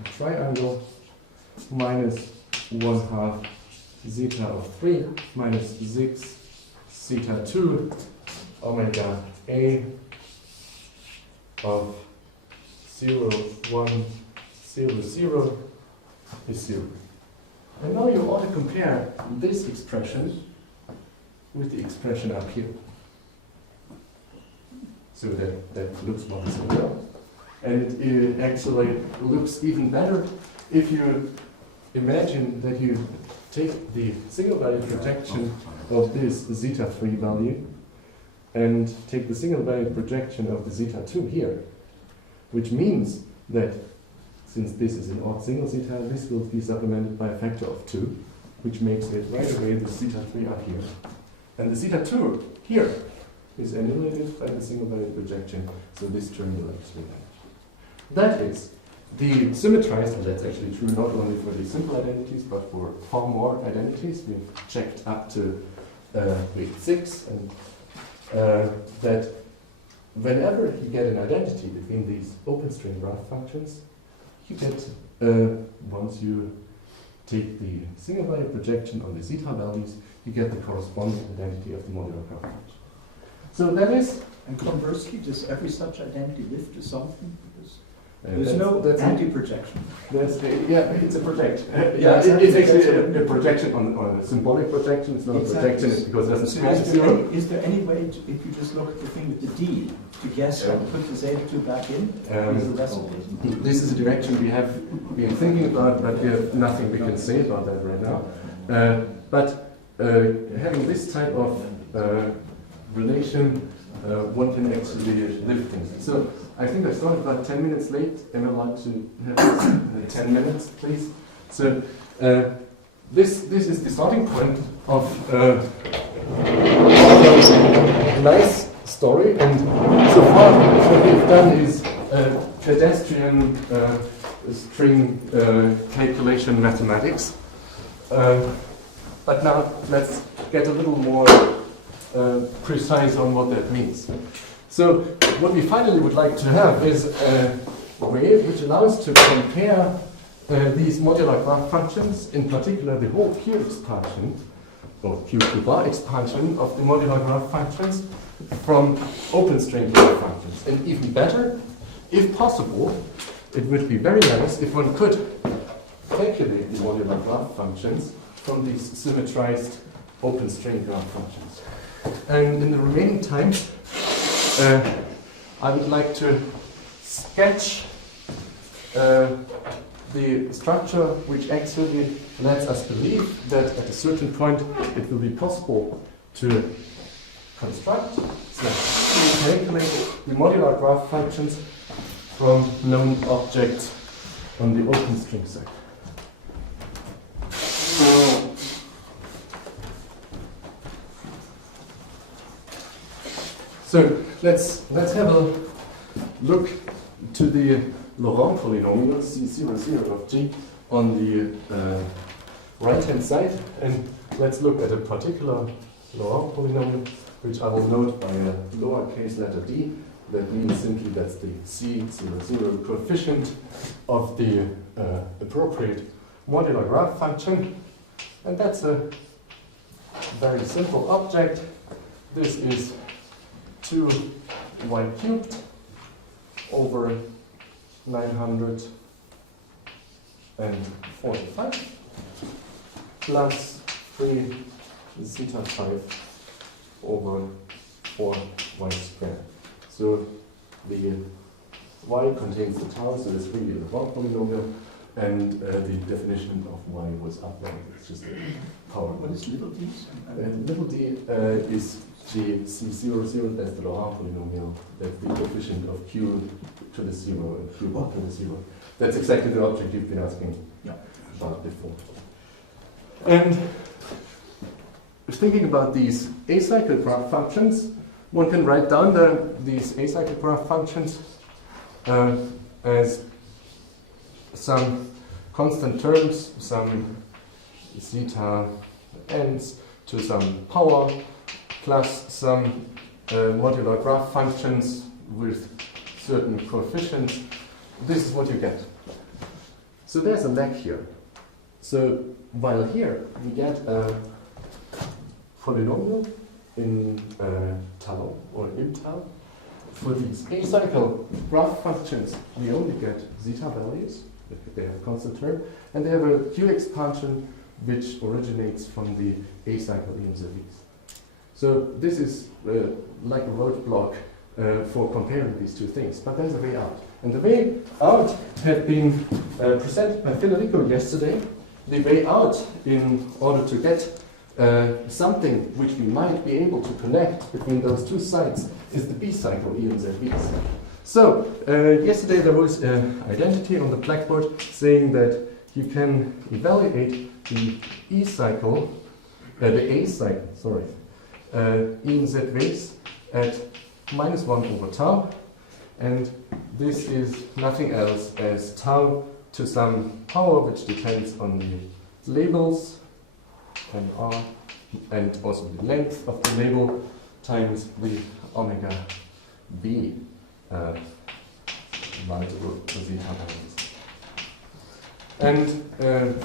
a triangle minus 1/2 zeta of 3 minus 6 zeta 2 omega a of 0, 1, 0, 0 is 0. And now you ought to compare this expression with the expression up here. So that looks more similar. And it actually looks even better if you imagine that you take the single value projection of this zeta 3 value and take the single value projection of the zeta 2 here, which means that since this is an odd single zeta, this will be supplemented by a factor of 2, which makes it right away the zeta 3 up here. And the zeta 2 here is annihilated by the single value projection, so this term will actually vanish. That is the symmetrized, and that's actually true not only for the simple identities, but for far more identities. We've checked up to with 6, and that whenever you get an identity between these open string graph functions, you get, once you take the single value projection on the zeta values, you get the corresponding identity of the modular graph function. So that is... And conversely, does every such identity lift to something? Because There's there's no anti-projection. It's a projection. Yeah, It's actually a projection on a symbolic projection. It's not a projection. It's because it doesn't So have zero. is there any way, to, if you just look at the thing with the D, to guess how to put the zeta 2 back in? Is the recipe? This is a direction we have been thinking about, but we have nothing we can say about that right now. But having this type of relation, one can actually lift things. So I think I started about 10 minutes late. Am I allowed to have 10 minutes, please? So this is the starting point of a nice story. And so far what we've done is pedestrian string calculation mathematics. But now let's get a little more precise on what that means. So what we finally would like to have is a way which allows to compare these modular graph functions, in particular the whole Q expansion, or Q bar expansion of the modular graph functions from open string graph functions. And even better, if possible, it would be very nice if one could calculate the modular graph functions from these symmetrized open string graph functions. And in the remaining time, I would like to sketch the structure which actually lets us believe that at a certain point it will be possible to construct, calculate the modular graph functions from known objects on the open string side. So let's have a look to the Laurent polynomial C00 of G on the right-hand side, and let's look at a particular Laurent polynomial, which I will note by a lowercase letter d. That means simply that's the C00 coefficient of the appropriate modular graph function, and that's a very simple object. This is 2y cubed over 945 plus 3 zeta 5 over 4y squared. So the y contains the tau, so it's really the Laurent polynomial, and the definition of y was up there. It's just a power. What is little d? Little d is C00, that's the Laurent polynomial, that's the coefficient of q to the 0 and q bar to the 0. That's exactly the object you've been asking about before. And thinking about these acyclic graph functions, one can write down these acyclic graph functions as some constant terms, some zeta n's to some power, plus some modular graph functions with certain coefficients. This is what you get. So there's a lag here. So while here we get a polynomial in tau or in tau, for these acyclic graph functions we only get zeta values. They have a constant term, and they have a Q expansion which originates from the acyclic EMZVs. So this is like a roadblock for comparing these two things, but there's a way out. And the way out had been presented by Federico yesterday the way out in order to get something which we might be able to connect between those two sides is the B cycle, E and Z B. So, yesterday there was an identity on the blackboard saying that you can evaluate the E cycle, the A cycle, sorry, E and Z waves at -1 over tau, and this is nothing else as tau to some power which depends on the labels, and R, and also the length of the label times the omega B multiple zeta values. And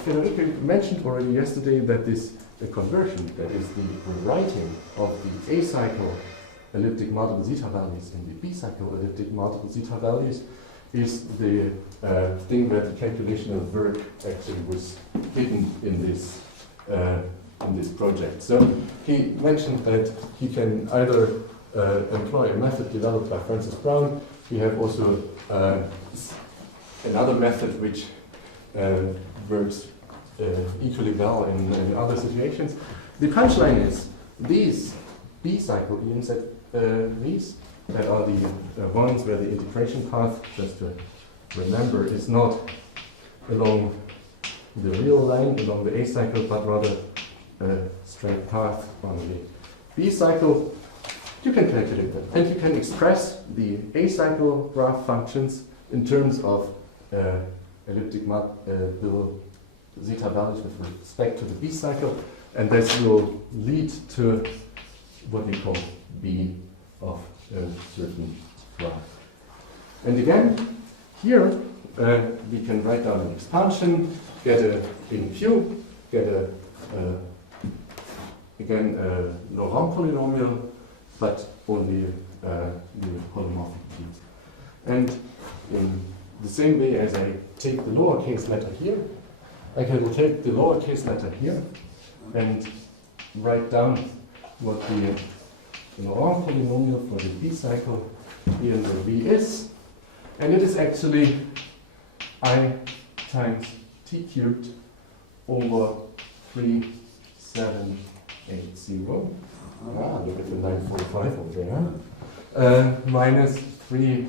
Federico mentioned already yesterday that this conversion, that is the rewriting of the A cycle elliptic multiple zeta values in the B cycle elliptic multiple zeta values, is the thing where the calculational work actually was hidden in this project. So he mentioned that he can either employ a method developed by Francis Brown. We have also another method which works equally well in other situations. The punchline is these B cycle E and Z V's that are the ones where the integration path, just to remember, is not along the real line along the A cycle, but rather a straight path on the B cycle. You can calculate that, and you can express the A cycle graph functions in terms of elliptic zeta values with respect to the B cycle, and this will lead to what we call B of a certain graph. And again, here we can write down an expansion, get a in Q, get a again a Laurent polynomial, but only the holomorphic P. And in the same way as I take the lowercase letter here, I can take the lowercase letter here and write down what the Laurent polynomial for the B cycle E and the V is, and it is actually I times T cubed over 3780. Look at the 945 over there. Minus 3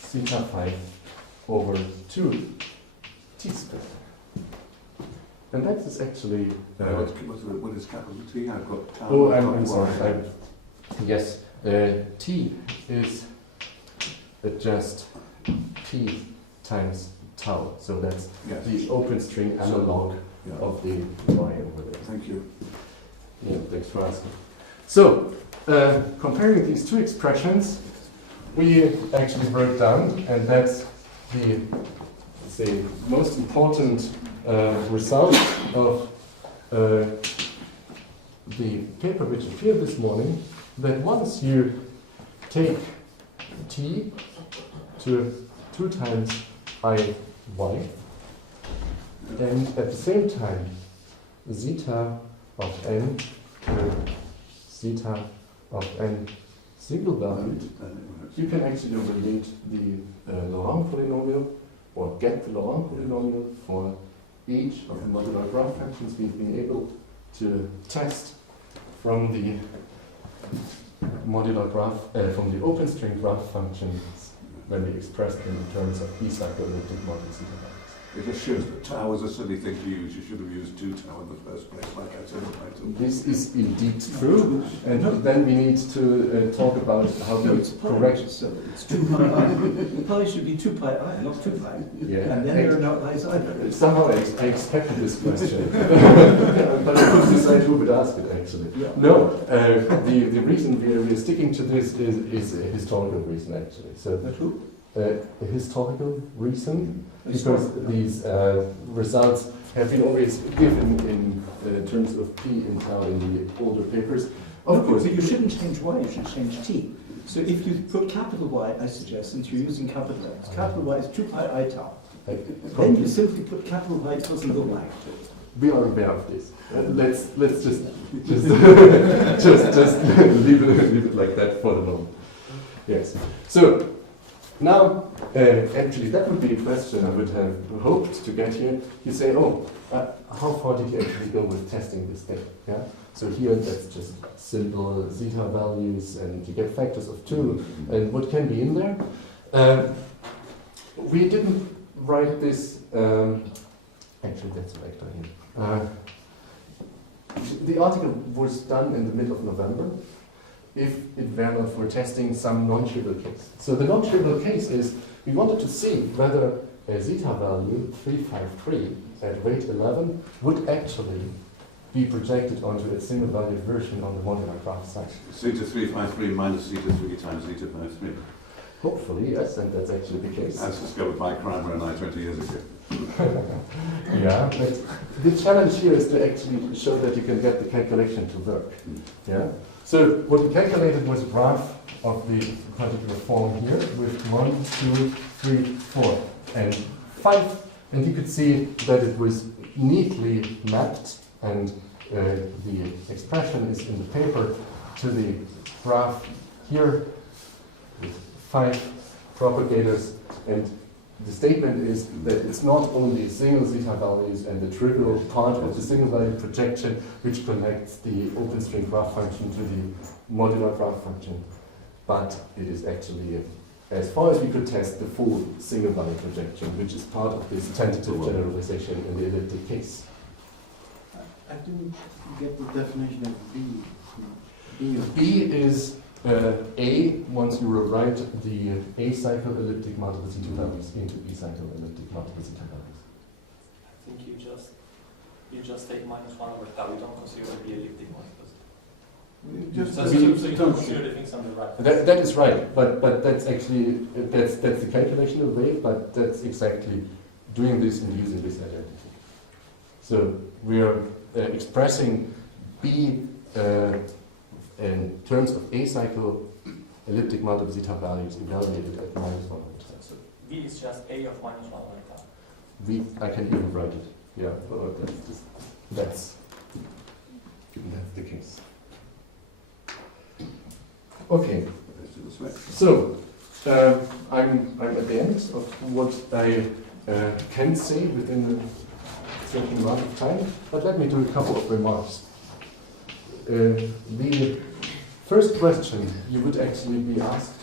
zeta 5 over 2 T squared. And that is actually... what is capital T? I've got tau. Oh, I'm sorry. Yes, T is just T times tau. So that's the open string analog of the Y over there. Thank you. Yeah, thanks for asking. So, comparing these two expressions, we actually wrote down, and that's the most important result of the paper which appeared this morning, that once you take T to 2 times I Y, and at the same time zeta of n to zeta of n single valued, you can actually relate the Laurent polynomial, or get the Laurent polynomial for each of the modular graph functions we've been able to test from the modular graph, from the open string graph functions when we expressed them in terms of B cycle elliptic model zeta values. It just shows that tau is a silly thing to use. You should have used 2 tau in the first place, like I said. This is indeed true, and then we need to talk about how to correct. So it's 2 pi I. Pi should be 2 pi I, not 2 pi. Yeah. And then there are no i's either. Somehow I expected this question, but I couldn't decide who would ask it actually. Yeah. No, the reason we're sticking to this is a historical reason actually. So But who? a historical reason, because these results have been always given in terms of P and tau in the older papers. Of course, but you shouldn't change Y, you should change T. So if you put capital Y, I suggest, since you're using capital X, capital Y is 2 pi I tau. Then you simply put capital Y, it doesn't go back to it. We are aware of this. Let's just leave it like that for the moment. Yes. So Now, actually, that would be a question I would have hoped to get here. You say, oh, how far did you actually go with testing this thing? Yeah. So here, that's just simple zeta values, and you get factors of 2, and what can be in there? We didn't write this. Actually, that's a vector here. The article was done in the middle of November. If it were not for testing some non-trivial case. So the non-trivial case is we wanted to see whether a zeta value 353 at weight 11 would actually be projected onto a single valued version on the modular graph side. Zeta 353 minus zeta 3 times zeta 53. Hopefully, yes, and that's actually the case. As discovered by Kramer and I 20 years ago. Yeah, but the challenge here is to actually show that you can get the calculation to work. Yeah. So what we calculated was a graph of the particular form here with 1, 2, 3, 4, and 5, and you could see that it was neatly mapped, and the expression is in the paper to the graph here with 5 propagators, and the statement is that it's not only single zeta values and the trivial part of the single value projection which connects the open string graph function to the modular graph function, but it is actually, as far as we could test, the full single value projection, which is part of this tentative generalization in the elliptic case. I didn't get the definition of B. B is A, once you rewrite the A cycle elliptic multiplicity values into B cycle elliptic multiplicity values. I think you just take -1/tau. You don't consider the elliptic multiplicity. So you don't consider the things on the right. That is right, but that's actually that's the calculational way, but that's exactly doing this and using this identity. So we are expressing B in terms of A cycle elliptic multiplicity values evaluated at -1/tau. So V is just A of -1/tau. I can even write it. Yeah, that's the case. Okay, so I'm at the end of what I can say within a certain amount of time, but let me do a couple of remarks. The first question you would actually be asked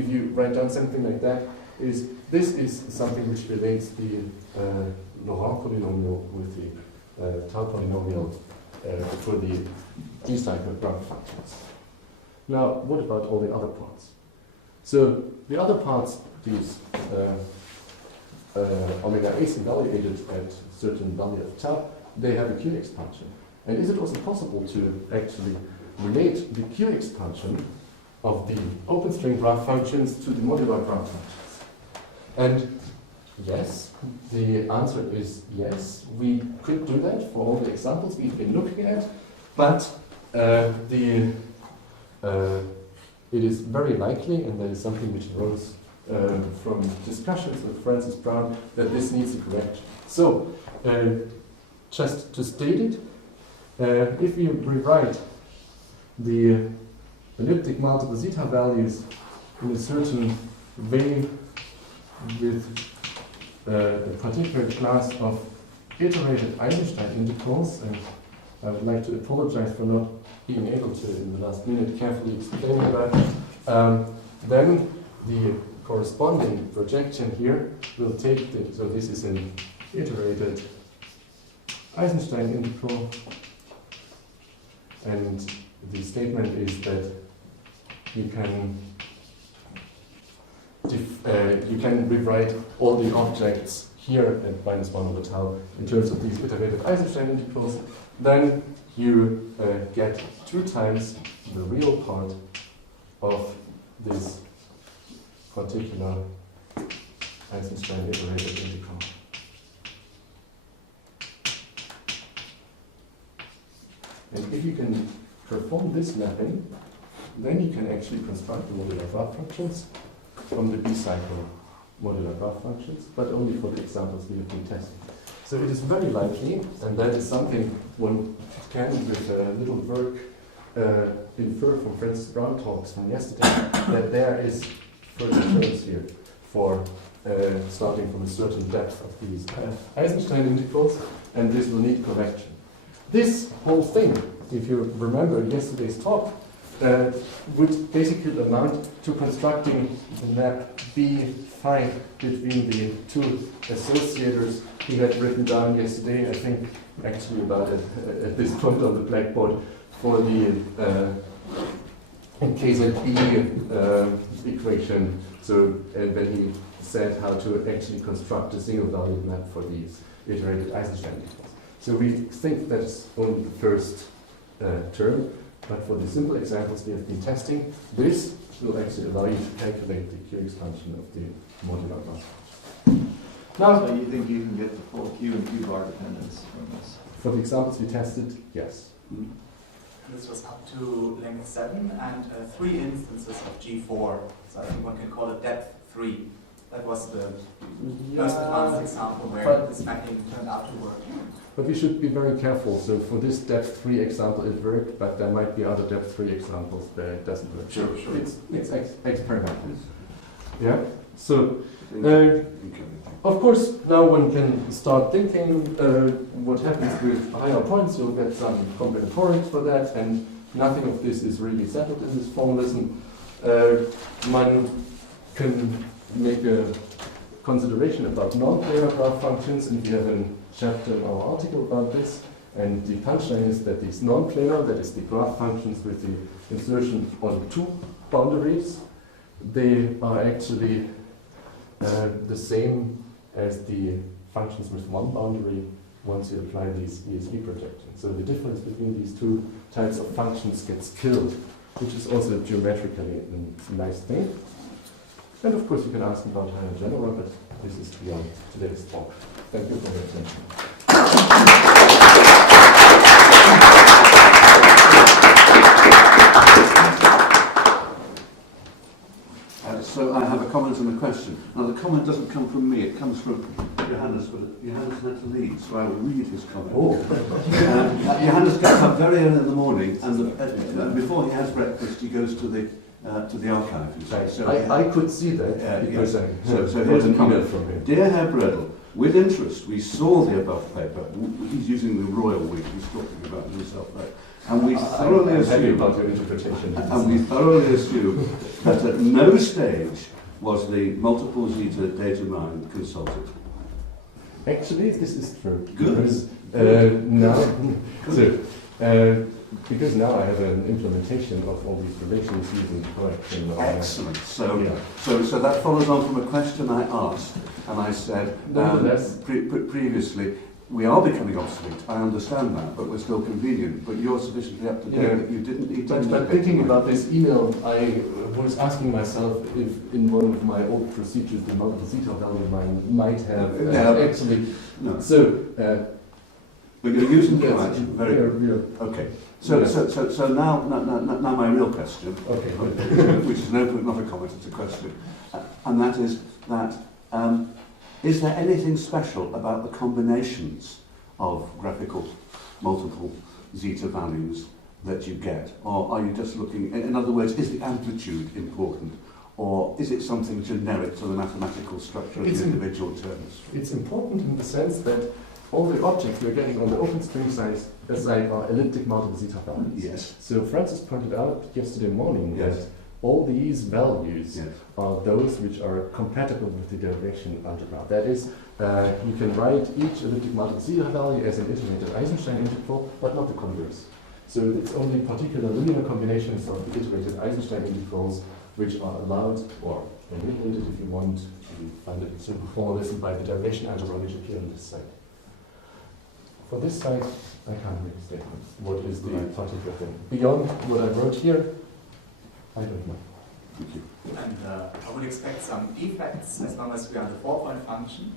if you write down something like that is, this is something which relates the Laurent polynomial with the tau polynomial for the D-cycle graph functions. Now, what about all the other parts? So the other parts, these omega a's evaluated at certain value of tau, they have a Q expansion. And is it also possible to actually relate the Q expansion of the open string graph functions to the modular graph functions? And yes, the answer is yes, we could do that for all the examples we've been looking at, but it is very likely, and that is something which arose from discussions with Francis Brown, that this needs a correction. So, just to state it, if we rewrite the elliptic multiple zeta values in a certain way with a particular class of iterated Eisenstein integrals, and I would like to apologize for not being able to, in the last minute, carefully explain that, then the corresponding projection here will take so this is an iterated Eisenstein integral, and the statement is that you can rewrite all the objects here at -1/tau in terms of these iterated Eisenstein integrals. Then you get 2 times the real part of this particular Eisenstein iterated integral. And if you can perform this mapping, then you can actually construct the modular graph functions from the B-cycle modular graph functions, but only for the examples we have been testing. So it is very likely, and that is something one can, with a little work, infer from Francis Brown talks from yesterday, that there is further terms here for starting from a certain depth of these Eisenstein integrals, and this will need correction. This whole thing, if you remember yesterday's talk, would basically amount to constructing the map B phi between the two associators he had written down yesterday, I think actually about it at this point on the blackboard, for the KZB equation. So then he said how to actually construct a single valued map for these iterated Eisenstein integrals. So we think that's only the first term, but for the simple examples we have been testing, this will actually allow you to calculate the Q expansion of the modular mass. Now, So you think you can get the full Q and Q bar dependence from this? for the examples we tested, yes. This was up to length 7 and 3 instances of G4. So I think one can call it depth 3. That was the most advanced example where this mapping turned out to work. But we should be very careful. So for this depth 3 example it worked, but there might be other depth 3 examples where it doesn't work. Sure. It's experimental. Yeah? So, of course, now one can start thinking what happens with higher points. You'll get some combinatorics for that, and nothing of this is really settled in this formalism. One can make a consideration about non-planar graph functions, and we have a chapter in our article about this. And the punchline is that these non-planar, that is the graph functions with the insertion on two boundaries, they are actually the same as the functions with one boundary once you apply these ESV projections. So the difference between these two types of functions gets killed, which is also geometrically a nice thing. And of course you can ask about higher genera, but this is beyond today's talk. Thank you for your attention. So I have a comment and a question. Now the comment doesn't come from me, it comes from Johannes, but Johannes had to leave, so I will read his comment. Johannes gets up very early in the morning, and before he has breakfast he goes to the archive. Right. So I could see that because yes. I So here's a comment from him. Dear Herr Brödel, with interest we saw the above paper. He's using the royal we, he's talking about himself there. And we thoroughly I'm happy assume, about your interpretation. and we thoroughly assume that at no stage was the multiple zeta data mine consulted. Actually, this is true. Good. Because, because now I have an implementation of all these relations using correction. Excellent. So, Yeah. so that follows on from a question I asked, and I said Nonetheless, previously, we are becoming obsolete. I understand that, but we're still convenient. But you're sufficiently up to date Yeah. that you didn't. but thinking about this email, I was asking myself if in one of my old procedures the multiple zeta value might have actually. No. So, But you're using the yes, right. Very good. we're- Okay. So now my real question, okay. which is not a comment, it's a question, and that is that is there anything special about the combinations of graphical multiple zeta values that you get, or are you just looking? In other words, is the amplitude important, or is it something generic to the mathematical structure of the individual terms? It's important in the sense that all the objects we're getting on the open string size are elliptic multiple zeta values. Yes. So Francis pointed out yesterday morning Yes. that all these values Yes. are those which are compatible with the derivation algebra. That is, you can write each elliptic multiple zeta value as an iterated Eisenstein integral, but not the converse. So it's only particular linear combinations of the iterated Eisenstein integrals which are allowed, or eliminated if you want. You find it simple formalism by the derivation algebra which appear on this side. For this side, I can't make statements. What is the particular thing? Beyond what I wrote here, I don't know. Thank you. And I would expect some defects as long as we are on the 4-point function.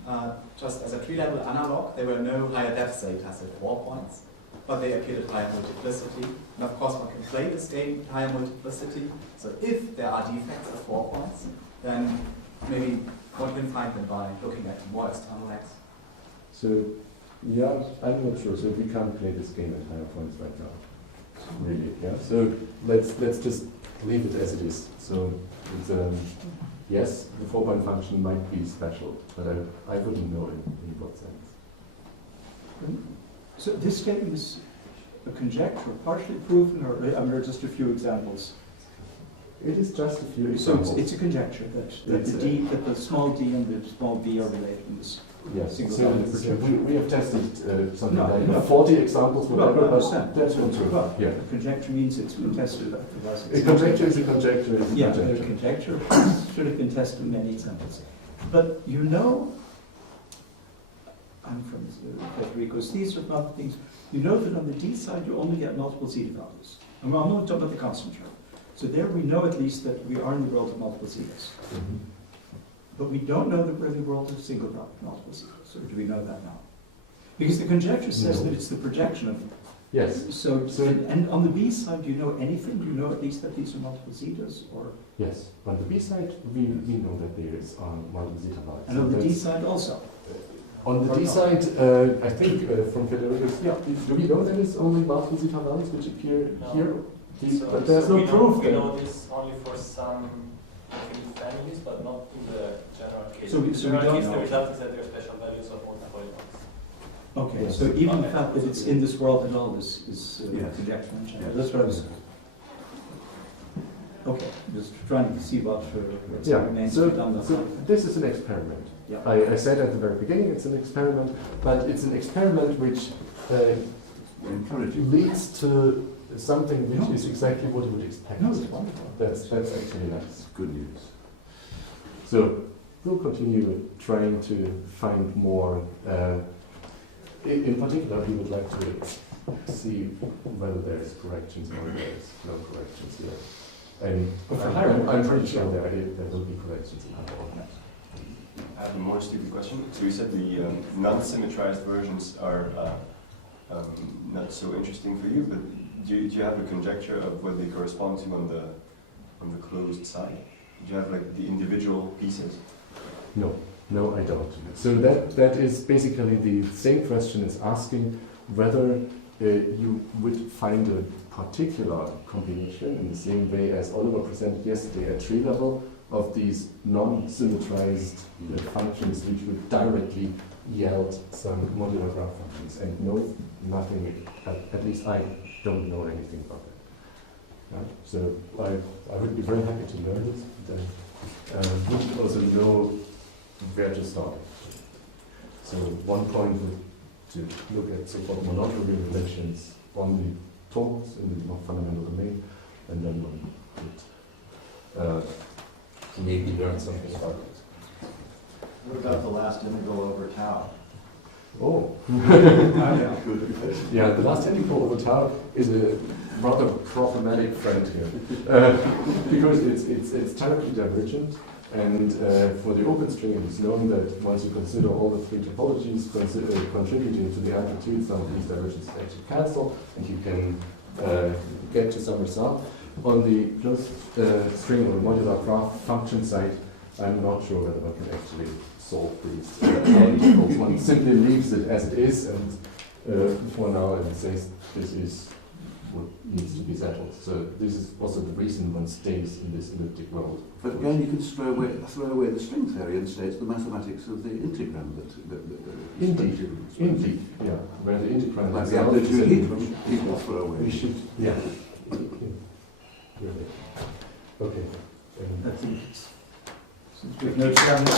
Just as a tree-level analog, there were no higher depth zetas at 4 points, but they appeared at higher multiplicity. And of course, one can play this game at higher multiplicity. So if there are defects at 4 points, then maybe one can find them by looking at more external x. So, yeah, I'm not sure. So we can't play this game at higher points right now. Really, yeah. So let's just leave it as it is. So it's, yes, the 4-point function might be special, but I wouldn't know in what sense. So this statement is a conjecture, partially proven, or I mean, just a few examples. It is just a few So examples. it's a conjecture that the small d and the small b are related in this. Yes, single so value we have tested something No, like no. 40 examples, Well, whatever, I but understand. that's not true. Well, Yeah. a conjecture means it's been tested. A conjecture is a conjecture is a Yeah, conjecture. a conjecture should have been tested in many examples. But you know, I'm from Federico's thesis about things. You know that on the d side you only get multiple zeta values. And I'm not talking about the constant term. So there we know at least that we are in the world of multiple zetas. Mhm. But we don't know that we're in the world of single value multiple zetas. Or do we know that now? Because the conjecture says No. that it's the projection of. Yes, So, So- and on the b side, do you know anything? Do you know at least that these are multiple zetas, or yes. On the B side, we know that there is multiple zeta values. and on the d That's- side also? On the Or D not? side, I think from Federico's, Yeah. do we know that it's only multiple zeta values which appear No. here? So- But there's so no we know- proof We that. know this only for some infinite families, but not in the general case. So we- In the so we general don't case, know. the result is that there are special values of multiple points. Okay, Yes. so even the Okay. fact that it's in this world at all is Yes. conjecture in general. Yes. That's what I was. Okay, just trying to see what Yeah, remains so, to be done. so this is an experiment. Yeah. I said at the very beginning it's an experiment, but it's an experiment which Encouraging. leads to something which No. is exactly what you would expect. No, it's wonderful. That's actually nice. Good news. So we'll continue trying to find more. In particular, we would like to see whether there's corrections or there's no corrections here. And But for I'm- higher I'm pretty corrections, sure yeah. there will be corrections in our own. I have a more stupid question. So you said the non-symmetrized versions are not so interesting for you, but do you have a conjecture of what they correspond to on the closed side? Do you have like the individual pieces? No, I don't. So that is basically the same question as asking whether you would find a particular combination in the same way as Oliver presented yesterday at tree level of these non-symmetrized functions which would directly yield some modular graph functions. And no, nothing, at least I don't know anything about it. Right? So I would be very happy to learn this. Then would also know where to start. So one point would to look at so-called monotony relations on the topos in the more fundamental domain, and then one would maybe learn something about it. What about the last integral over tau? Oh, Yeah. Good. yeah, the last integral over tau is a rather problematic friend here, because it's terribly divergent. And for the open string, it is known that once you consider all the three topologies contributing to the amplitude, some of these divergences actually cancel, and you can get to some result. On the closed string or modular graph function side, I'm not sure whether one can actually solve these integrals. One simply leaves it as it is, and for now it says this is what needs to be settled. So this is also the reason one stays in this elliptic world. But again, you can throw away the string theory and say it's the mathematics of the integram that Indeed, yeah. Where the integrand Like is the out, amplitude is which people throw away. we should, yeah. Really. Okay. That's it. Since we've no chance.